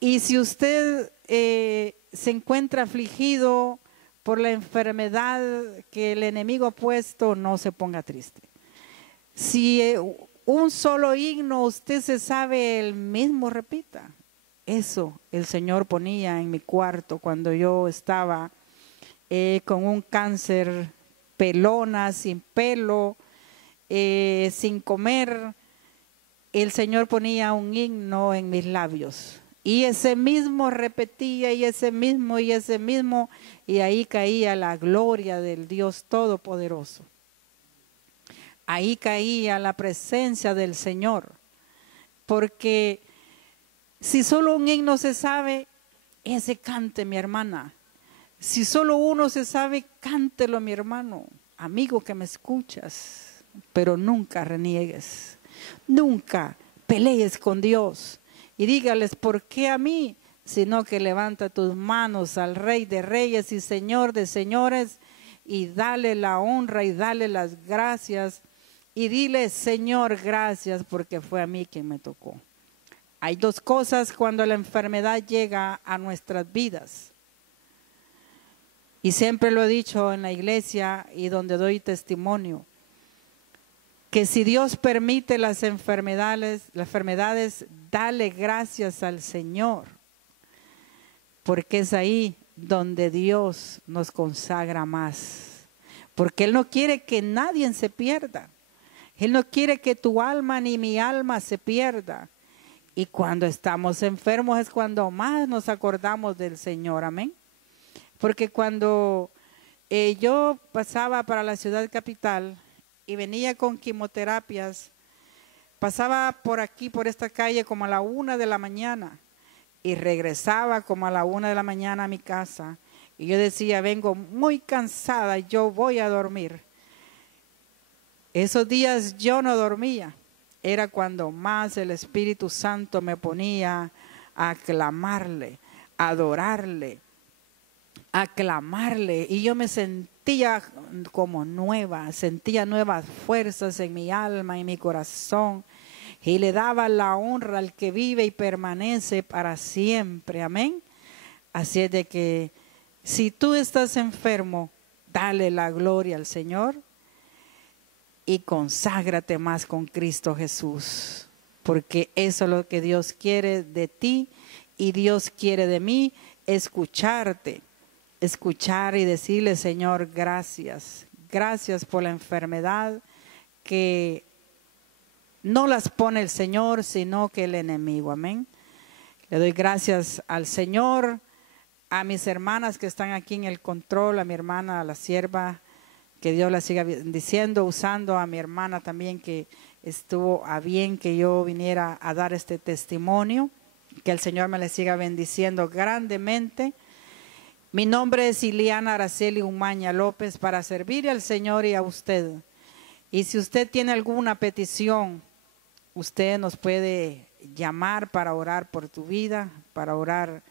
Y si usted se encuentra afligido por la enfermedad que el enemigo ha puesto, no se ponga triste. Si un solo himno usted se sabe el mismo, repita. Eso el Señor ponía en mi cuarto cuando yo estaba con un cáncer, pelona, sin pelo, sin comer. El Señor ponía un himno en mis labios. Y ese mismo repetía, y ese mismo, y ahí caía la gloria del Dios Todopoderoso. Ahí caía la presencia del Señor. Porque si solo un himno se sabe, ese cante, mi hermana. Si solo uno se sabe, cántelo, mi hermano. Amigo que me escuchas, pero nunca reniegues. Nunca pelees con Dios. Y dígales, ¿por qué a mí? Sino que levanta tus manos al Rey de Reyes y Señor de Señores y dale la honra y dale las gracias. Y dile, Señor, gracias porque fue a mí quien me tocó. Hay dos cosas cuando la enfermedad llega a nuestras vidas. Y siempre lo he dicho en la iglesia y donde doy testimonio. Que si Dios permite las enfermedades, dale gracias al Señor. Porque es ahí donde Dios nos consagra más. Porque Él no quiere que nadie se pierda. Él no quiere que tu alma ni mi alma se pierda. Y cuando estamos enfermos es cuando más nos acordamos del Señor. Amén. Porque cuando yo pasaba para la ciudad capital y venía con quimioterapias, pasaba por aquí, por esta calle, como a la 1 de la mañana y regresaba como a la 1 de la mañana a mi casa. Y yo decía, vengo muy cansada, yo voy a dormir. Esos días yo no dormía. Era cuando más el Espíritu Santo me ponía a aclamarle, a adorarle, a aclamarle. Y yo me sentía como nueva, sentía nuevas fuerzas en mi alma, en mi corazón. Y le daba la honra al que vive y permanece para siempre. Amén. Así es de que si tú estás enfermo, dale la gloria al Señor. Y conságrate más con Cristo Jesús, porque eso es lo que Dios quiere de ti y Dios quiere de mí, escucharte, escuchar y decirle, Señor, gracias, gracias por la enfermedad que no las pone el Señor, sino que el enemigo, amén. Le doy gracias al Señor, a mis hermanas que están aquí en el control, a mi hermana, a la sierva, que Dios la siga bendiciendo, usando a mi hermana también que estuvo a bien que yo viniera a dar este testimonio, que el Señor me le siga bendiciendo grandemente. Mi nombre es Iliana Araceli Umaña López para servir al Señor y a usted. Y si usted tiene alguna petición usted nos puede llamar para orar por tu vida, para orar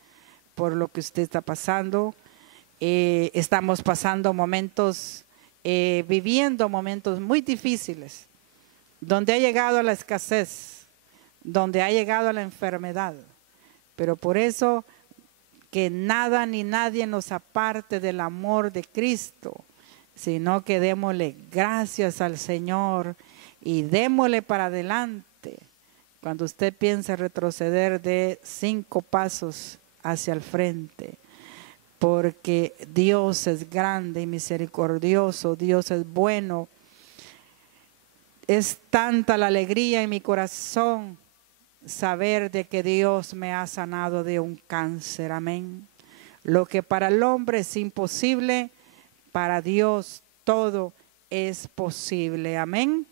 por lo que usted está pasando. Estamos pasando momentos, viviendo momentos muy difíciles, donde ha llegado la escasez, donde ha llegado la enfermedad. Pero por eso que nada ni nadie nos aparte del amor de Cristo, sino que démosle gracias al Señor y démosle para adelante. Cuando usted piense retroceder, de 5 pasos hacia el frente, porque Dios es grande y misericordioso, Dios es bueno. Es tanta la alegría en mi corazón saber de que Dios me ha sanado de un cáncer, amén. Lo que para el hombre es imposible, para Dios todo es posible, amén.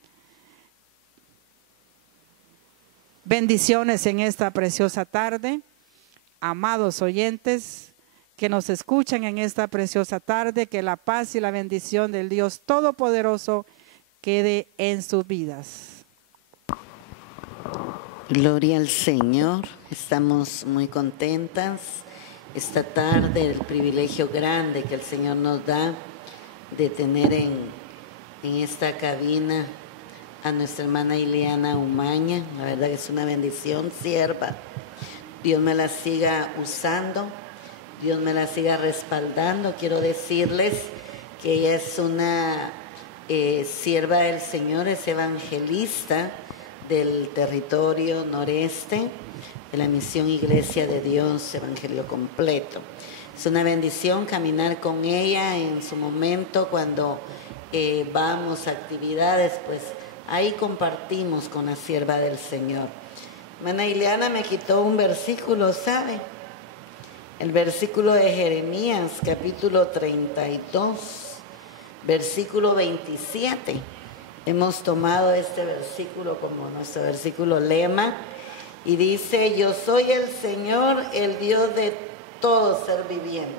Bendiciones en esta preciosa tarde, amados oyentes que nos escuchan en esta preciosa tarde, que la paz y la bendición del Dios Todopoderoso quede en sus vidas. Gloria al Señor, estamos muy contentas esta tarde, el privilegio grande que el Señor nos da de tener en esta cabina a nuestra hermana Ileana Umaña. La verdad que es una bendición, sierva. Dios me la siga usando, Dios me la siga respaldando. Quiero decirles que ella es una sierva del Señor, es evangelista del territorio noreste de la misión Iglesia de Dios, Evangelio Completo. Es una bendición caminar con ella en su momento cuando vamos a actividades, pues ahí compartimos con la sierva del Señor. Hermana Ileana me quitó un versículo, ¿sabe? El versículo de Jeremías, capítulo 32, versículo 27. Hemos tomado este versículo como nuestro versículo lema y dice: yo soy el Señor, el Dios de todo ser viviente.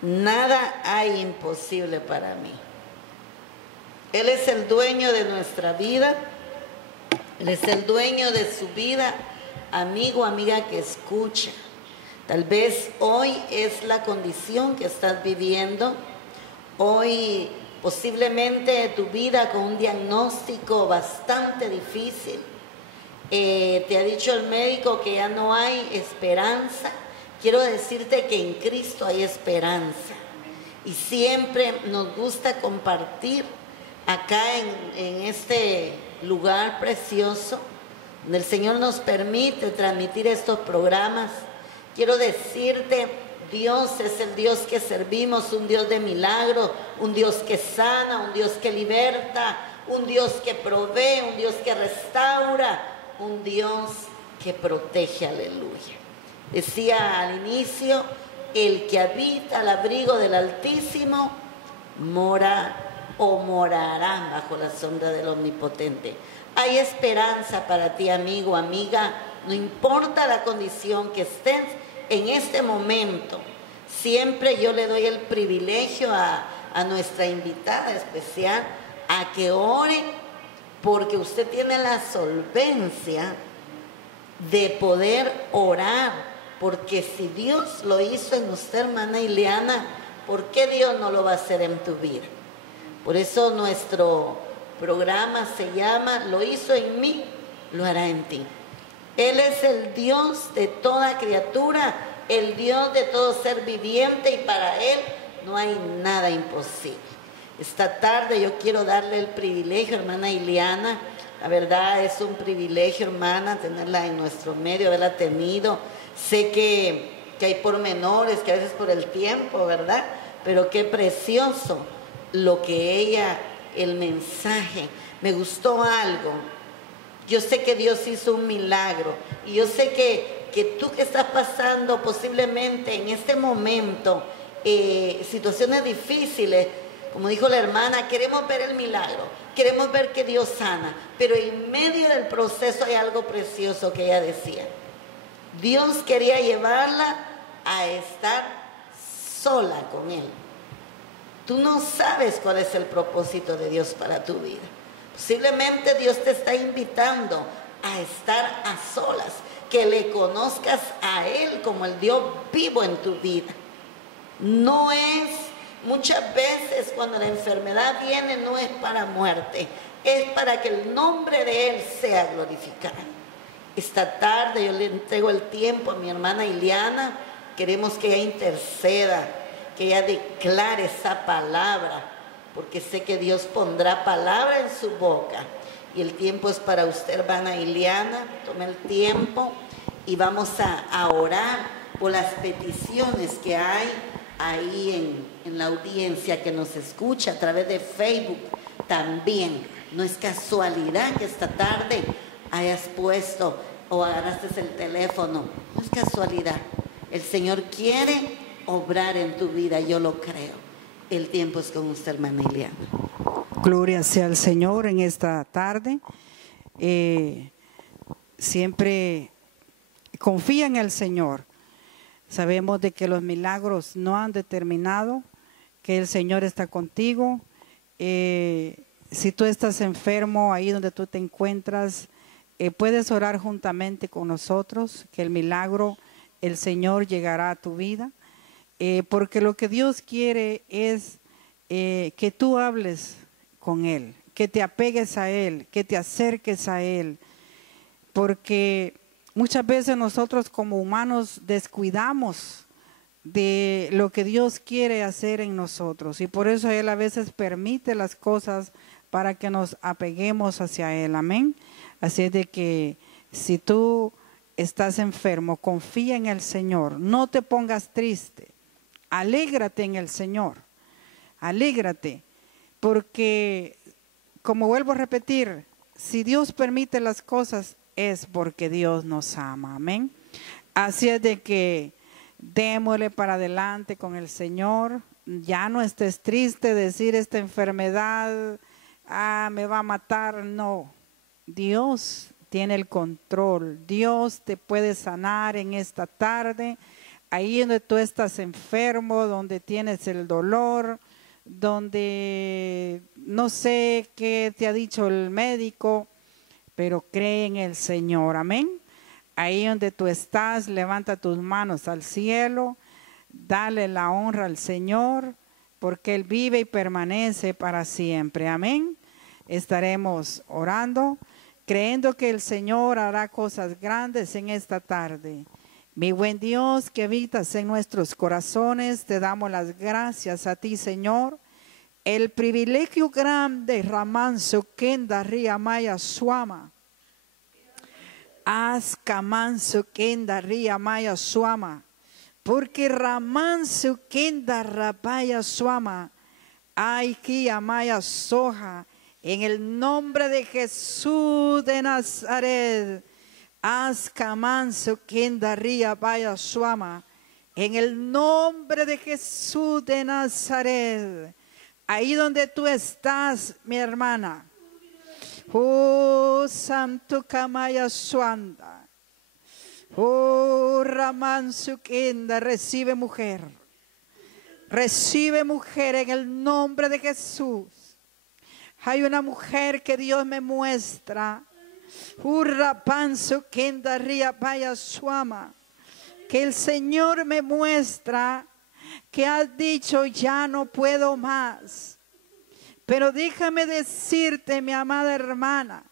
Nada hay imposible para mí. Él es el dueño de nuestra vida, Él es el dueño de su vida. Amigo, amiga que escucha, tal vez hoy es la condición que estás viviendo, hoy posiblemente tu vida con un diagnóstico bastante difícil. Te ha dicho el médico que ya no hay esperanza. Quiero decirte que en Cristo hay esperanza. Y siempre nos gusta compartir acá en este lugar precioso, donde el Señor nos permite transmitir estos programas. Quiero decirte, Dios es el Dios que servimos, un Dios de milagros, un Dios que sana, un Dios que liberta, un Dios que provee, un Dios que restaura, un Dios que protege, aleluya. Decía al inicio, el que habita al abrigo del Altísimo mora o morará bajo la sombra del Omnipotente. Hay esperanza para ti, amigo, amiga, no importa la condición que estés en este momento. Siempre yo le doy el privilegio a nuestra invitada especial a que ore, porque usted tiene la solvencia de poder orar, porque si Dios lo hizo en usted, hermana Ileana, ¿por qué Dios no lo va a hacer en tu vida? Por eso nuestro programa se llama Lo hizo en mí, lo hará en ti. Él es el Dios de toda criatura, el Dios de todo ser viviente, y para Él no hay nada imposible. Esta tarde yo quiero darle el privilegio, hermana Ileana. La verdad es un privilegio, hermana, tenerla en nuestro medio, haberla tenido. Sé que hay pormenores, que a veces por el tiempo, ¿verdad? Pero qué precioso lo que ella, el mensaje. Me gustó algo. Yo sé que Dios hizo un milagro. Y yo sé que tú que estás pasando posiblemente en este momento situaciones difíciles, como dijo la hermana, queremos ver el milagro, queremos ver que Dios sana, pero en medio del proceso hay algo precioso que ella decía. Dios quería llevarla a estar sola con Él. Tú no sabes cuál es el propósito de Dios para tu vida. Posiblemente Dios te está invitando a estar a solas, que le conozcas a Él como el Dios vivo en tu vida. No es, muchas veces cuando la enfermedad viene, no es para muerte, es para que el nombre de Él sea glorificado. Esta tarde yo le entrego el tiempo a mi hermana Iliana. Queremos que ella interceda, que ella declare esa palabra, porque sé que Dios pondrá palabra en su boca. Y el tiempo es para usted, hermana Iliana. Tome el tiempo y vamos a orar por las peticiones que hay ahí en la audiencia que nos escucha a través de Facebook también. No es casualidad que esta tarde hayas puesto o agarraste el teléfono. No es casualidad. El Señor quiere obrar en tu vida, yo lo creo. El tiempo es con usted, hermana Iliana. Gloria sea al Señor en esta tarde. Siempre confía en el Señor. Sabemos de que los milagros no han determinado, que el Señor está contigo. Si tú estás enfermo, ahí donde tú te encuentras, puedes orar juntamente con nosotros, que el milagro, el Señor llegará a tu vida. Porque lo que Dios quiere es que tú hables con Él, que te apegues a Él, que te acerques a Él. Porque muchas veces nosotros como humanos descuidamos de lo que Dios quiere hacer en nosotros, y por eso Él a veces permite las cosas para que nos apeguemos hacia Él. Amén. Así es de que si tú estás enfermo, confía en el Señor, no te pongas triste, alégrate en el Señor, alégrate, porque como vuelvo a repetir, si Dios permite las cosas es porque Dios nos ama. Amén. Así es de que démosle para adelante con el Señor. Ya no estés triste, decir esta enfermedad me va a matar. No, Dios tiene el control. Dios te puede sanar en esta tarde. Ahí donde tú estás enfermo, donde tienes el dolor, donde no sé qué te ha dicho el médico, pero cree en el Señor. Amén. Ahí donde tú estás, levanta tus manos al cielo, dale la honra al Señor, porque Él vive y permanece para siempre. Amén. Estaremos orando, creyendo que el Señor hará cosas grandes en esta tarde. Mi buen Dios, que habitas en nuestros corazones, te damos las gracias a ti, Señor. El privilegio grande, Ramanso Kenda Ria Maya Suama. Ascamanso Kenda Ria Maya Suama. Porque Ramanso Kenda Rapaya Suama. Ay, Kia Maya Soja. En el nombre de Jesús de Nazaret. Ascamanso Kenda Ria Maya Suama. En el nombre de Jesús de Nazaret. Ahí donde tú estás, mi hermana. Oh, Santo Kamaya Suanda. Oh, Raman Sukenda, recibe mujer. Recibe mujer en el nombre de Jesús. Hay una mujer que Dios me muestra. Urrapan Sukenda Ria Paya Suama. Que el Señor me muestra que has dicho ya no puedo más. Pero déjame decirte, mi amada hermana,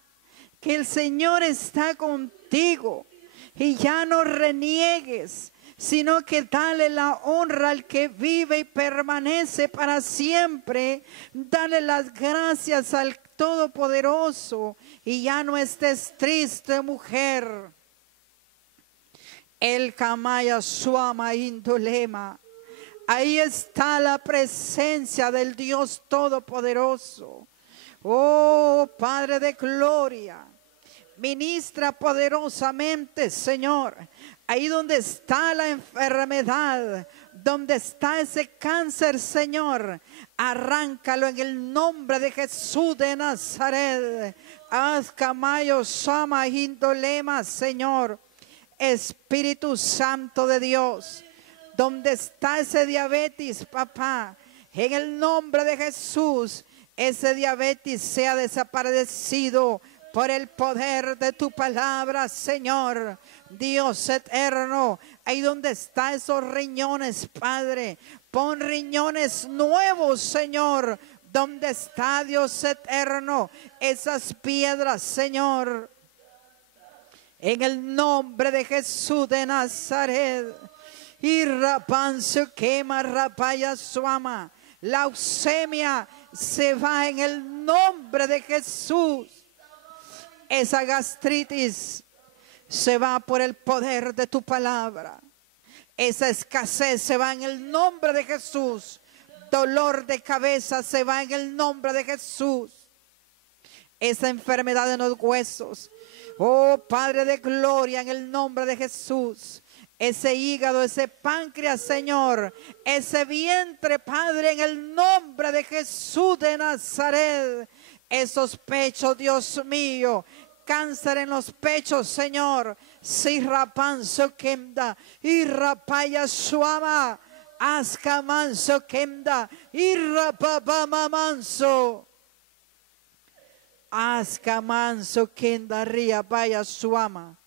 que el Señor está contigo y ya no reniegues, sino que dale la honra al que vive y permanece para siempre. Dale las gracias al Todopoderoso y ya no estés triste, mujer. El Kamaya Suama Indolema. Ahí está la presencia del Dios Todopoderoso. Oh, Padre de gloria, ministra poderosamente, Señor. Ahí donde está la enfermedad, donde está ese cáncer, Señor, arráncalo en el nombre de Jesús de Nazaret. Azcamayo Sama Indolema, Señor. Espíritu Santo de Dios. ¿Dónde está ese diabetes, papá? En el nombre de Jesús, ese diabetes sea desaparecido por el poder de tu palabra, Señor. Dios eterno, ahí donde están esos riñones, Padre, pon riñones nuevos, Señor. Donde está, Dios eterno, esas piedras, Señor, en el nombre de Jesús de Nazaret. Y rapanso quema rapaya suama. La leucemia se va en el nombre de Jesús. Esa gastritis se va por el poder de tu palabra. Esa escasez se va en el nombre de Jesús. Dolor de cabeza se va en el nombre de Jesús. Esa enfermedad en los huesos, oh Padre de gloria, en el nombre de Jesús. Ese hígado, ese páncreas, Señor, ese vientre, Padre, en el nombre de Jesús de Nazaret. Esos pechos, Dios mío, cáncer en los pechos, Señor. Si rapanso kemda y rapaya suama. Asca manso kemda y rapapama manso. Asca manso kenda ria vaya suama.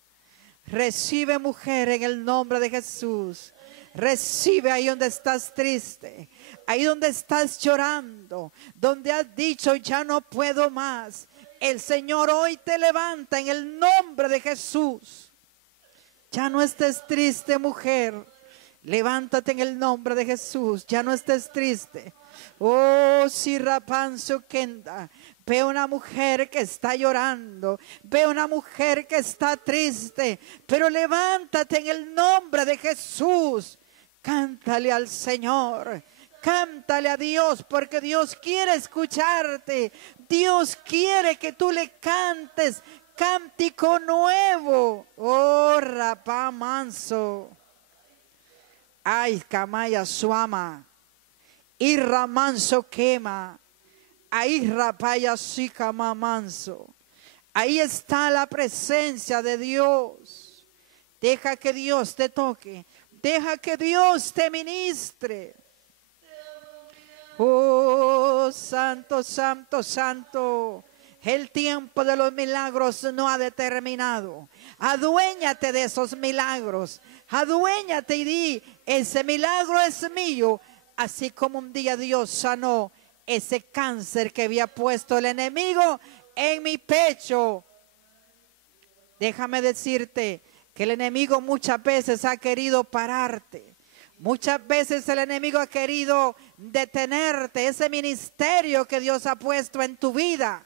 Recibe, mujer, en el nombre de Jesús. Recibe ahí donde estás triste, ahí donde estás llorando, donde has dicho ya no puedo más. El Señor hoy te levanta en el nombre de Jesús. Ya no estés triste, mujer. Levántate en el nombre de Jesús. Ya no estés triste. Oh, si rapanzo kenda. Ve una mujer que está llorando. Ve una mujer que está triste. Pero levántate en el nombre de Jesús. Cántale al Señor. Cántale a Dios, porque Dios quiere escucharte. Dios quiere que tú le cantes cántico nuevo. Oh, rapá manso. Ay, camaya suama. Irra manso quema. Ahí rapaya sicama manso. Ahí está la presencia de Dios. Deja que Dios te toque. Deja que Dios te ministre. Oh, santo, santo, santo. El tiempo de los milagros no ha determinado. Aduéñate de esos milagros. Aduéñate y di, ese milagro es mío. Así como un día Dios sanó ese cáncer que había puesto el enemigo en mi pecho. Déjame decirte que el enemigo muchas veces ha querido pararte. Muchas veces el enemigo ha querido detenerte, ese ministerio que Dios ha puesto en tu vida.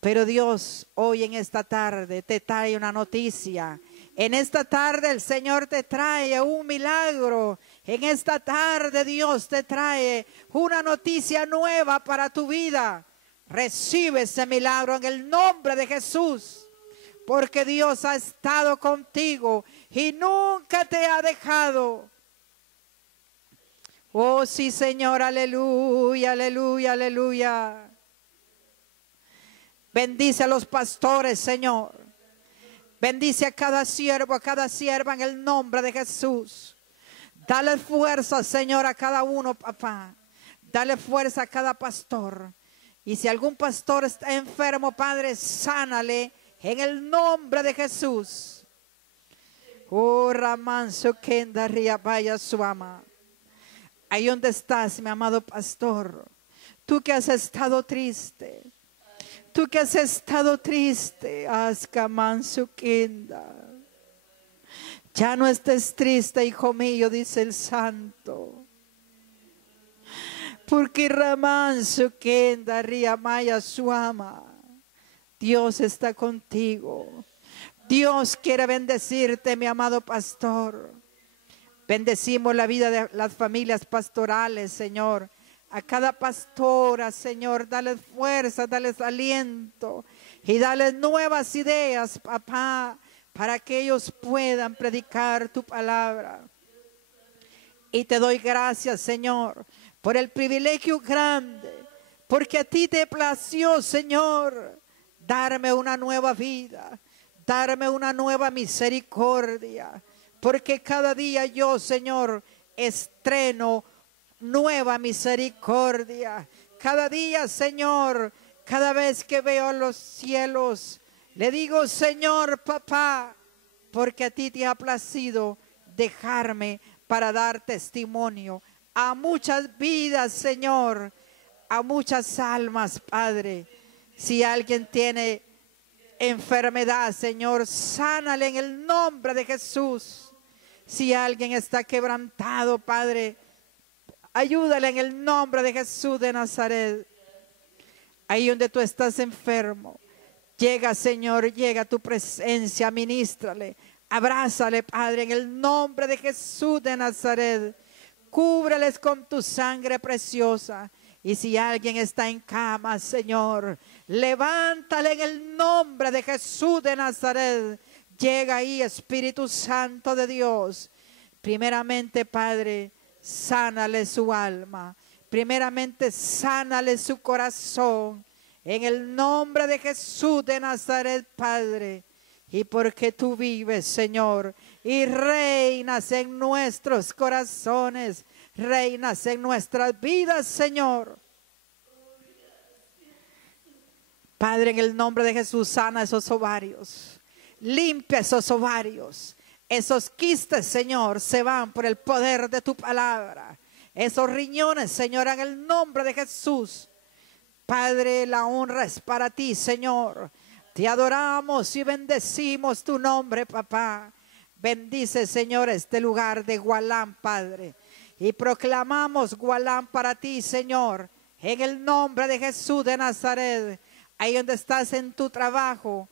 Pero Dios hoy en esta tarde te trae una noticia. En esta tarde el Señor te trae un milagro. En esta tarde Dios te trae una noticia nueva para tu vida. Recibe ese milagro en el nombre de Jesús. Porque Dios ha estado contigo y nunca te ha dejado. Oh sí, Señor, aleluya, aleluya, aleluya. Bendice a los pastores, Señor. Bendice a cada siervo, a cada sierva en el nombre de Jesús. Dale fuerza, Señor, a cada uno, papá. Dale fuerza a cada pastor. Y si algún pastor está enfermo, Padre, sánale en el nombre de Jesús. Oh, Ramanso Kenda Riabaya Suama. Ahí donde estás, mi amado pastor. Tú que has estado triste. Tú que has estado triste. Asca Manso Kenda. Ya no estés triste, hijo mío, dice el santo. Porque Ramanso Kenda Riamaya Suama. Dios está contigo. Dios quiere bendecirte, mi amado pastor. Bendecimos la vida de las familias pastorales, Señor. A cada pastora, Señor, dale fuerza, dale aliento y dale nuevas ideas, papá, para que ellos puedan predicar tu palabra. Y te doy gracias, Señor, por el privilegio grande, porque a ti te plació, Señor, darme una nueva vida, darme una nueva misericordia, porque cada día yo, Señor, estreno nueva misericordia. cada día, Señor, cada vez que veo los cielos, le digo, Señor, papá, porque a ti te ha placido dejarme para dar testimonio a muchas vidas, Señor, a muchas almas, Padre. Si alguien tiene enfermedad, Señor, sánale en el nombre de Jesús. Si alguien está quebrantado, Padre, ayúdale en el nombre de Jesús de Nazaret. Ahí donde tú estás enfermo, llega, Señor, llega a tu presencia, ministrale, abrázale, Padre, en el nombre de Jesús de Nazaret. Cúbreles con tu sangre preciosa. Y si alguien está en cama, Señor, levántale en el nombre de Jesús de Nazaret. Llega ahí, Espíritu Santo de Dios. Primeramente, Padre, sánale su alma. Primeramente, sánale su corazón. En el nombre de Jesús de Nazaret, Padre. Y porque tú vives, Señor, y reinas en nuestros corazones, reinas en nuestras vidas, Señor. Padre, en el nombre de Jesús, sana esos ovarios. Limpia esos ovarios. Esos quistes, Señor, se van por el poder de tu palabra. Esos riñones, Señor, en el nombre de Jesús. Padre, la honra es para ti, Señor. Te adoramos y bendecimos tu nombre, papá. Bendice, Señor, este lugar de Gualán, Padre. Y proclamamos Gualán para ti, Señor, en el nombre de Jesús de Nazaret. Ahí donde estás en tu trabajo,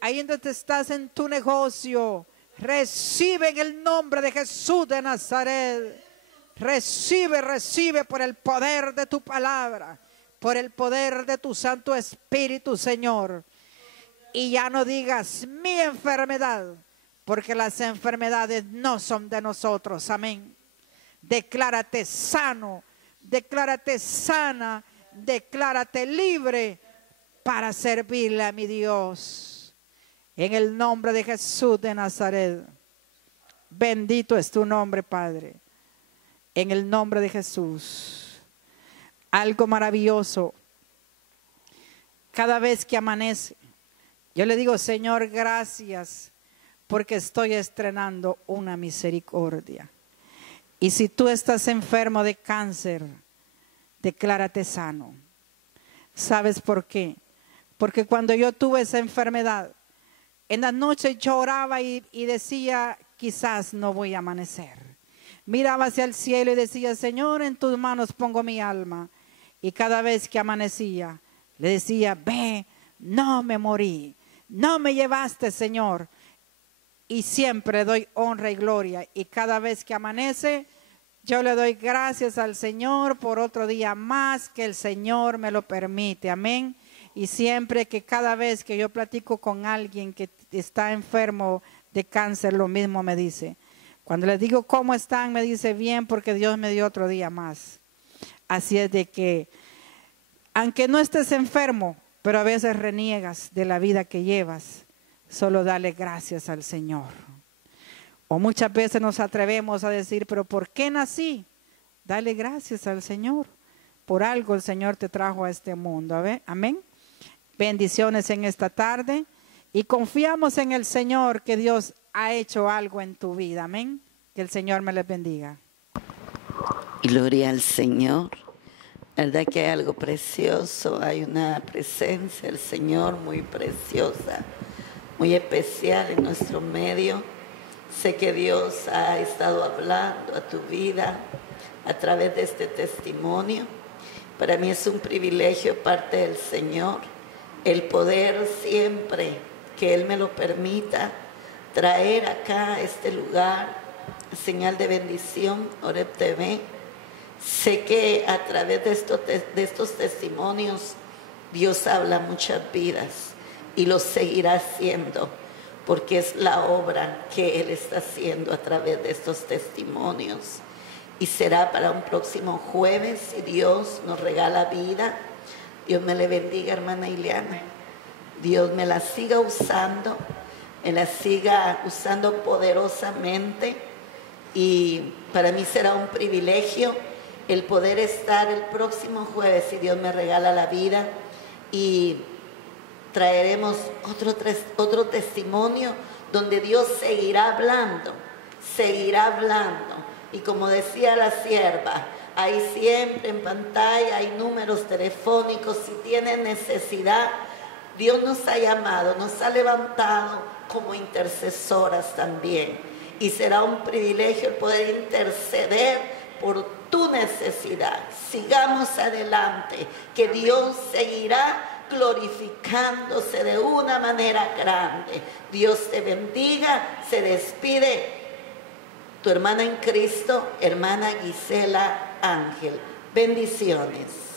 ahí donde estás en tu negocio, recibe en el nombre de Jesús de Nazaret. Recibe por el poder de tu palabra, por el poder de tu Santo Espíritu, Señor. Y ya no digas mi enfermedad, porque las enfermedades no son de nosotros. Amén. Declárate sano, declárate sana, declárate libre para servirle a mi Dios. En el nombre de Jesús de Nazaret. Bendito es tu nombre, Padre. En el nombre de Jesús. Algo maravilloso. Cada vez que amanece, yo le digo, Señor, gracias, porque estoy estrenando una misericordia. Y si tú estás enfermo de cáncer, declárate sano. ¿Sabes por qué? Porque cuando yo tuve esa enfermedad, en la noche yo oraba y decía, quizás no voy a amanecer. Miraba hacia el cielo y decía, Señor, en tus manos pongo mi alma. Y cada vez que amanecía, le decía, ve, no me morí. No me llevaste, Señor. Y siempre doy honra y gloria. Y cada vez que amanece, yo le doy gracias al Señor por otro día más que el Señor me lo permite. Amén. Y siempre que cada vez que yo platico con alguien que está enfermo de cáncer, lo mismo me dice. Cuando les digo cómo están, me dice bien porque Dios me dio otro día más. Así es de que, aunque no estés enfermo, pero a veces reniegas de la vida que llevas, solo dale gracias al Señor. O muchas veces nos atrevemos a decir, pero ¿por qué nací? Dale gracias al Señor. Por algo el Señor te trajo a este mundo. Amén. Bendiciones en esta tarde. Y confiamos en el Señor que Dios ha hecho algo en tu vida. Amén. Que el Señor me les bendiga. Gloria al Señor. ¿Verdad que hay algo precioso? Hay una presencia del Señor muy preciosa, muy especial en nuestro medio. Sé que Dios ha estado hablando a tu vida a través de este testimonio. Para mí es un privilegio parte del Señor el poder siempre que Él me lo permita traer acá a este lugar señal de bendición, Oreb TV. Sé que a través de estos testimonios Dios habla muchas vidas y lo seguirá haciendo porque es la obra que Él está haciendo a través de estos testimonios. Y será para un próximo jueves si Dios nos regala vida. Dios me le bendiga, hermana Ileana. Dios me la siga usando, me la siga usando poderosamente. Y para mí será un privilegio el poder estar el próximo jueves, si Dios me regala la vida, y traeremos otro testimonio donde Dios seguirá hablando. Y como decía la sierva, ahí siempre en pantalla hay números telefónicos. Si tienen necesidad, Dios nos ha llamado, nos ha levantado como intercesoras también. Y será un privilegio el poder interceder por tu necesidad. Sigamos adelante, que Dios seguirá glorificándose de una manera grande. Dios te bendiga. Se despide tu hermana en Cristo, hermana Gisela Ángel. Bendiciones.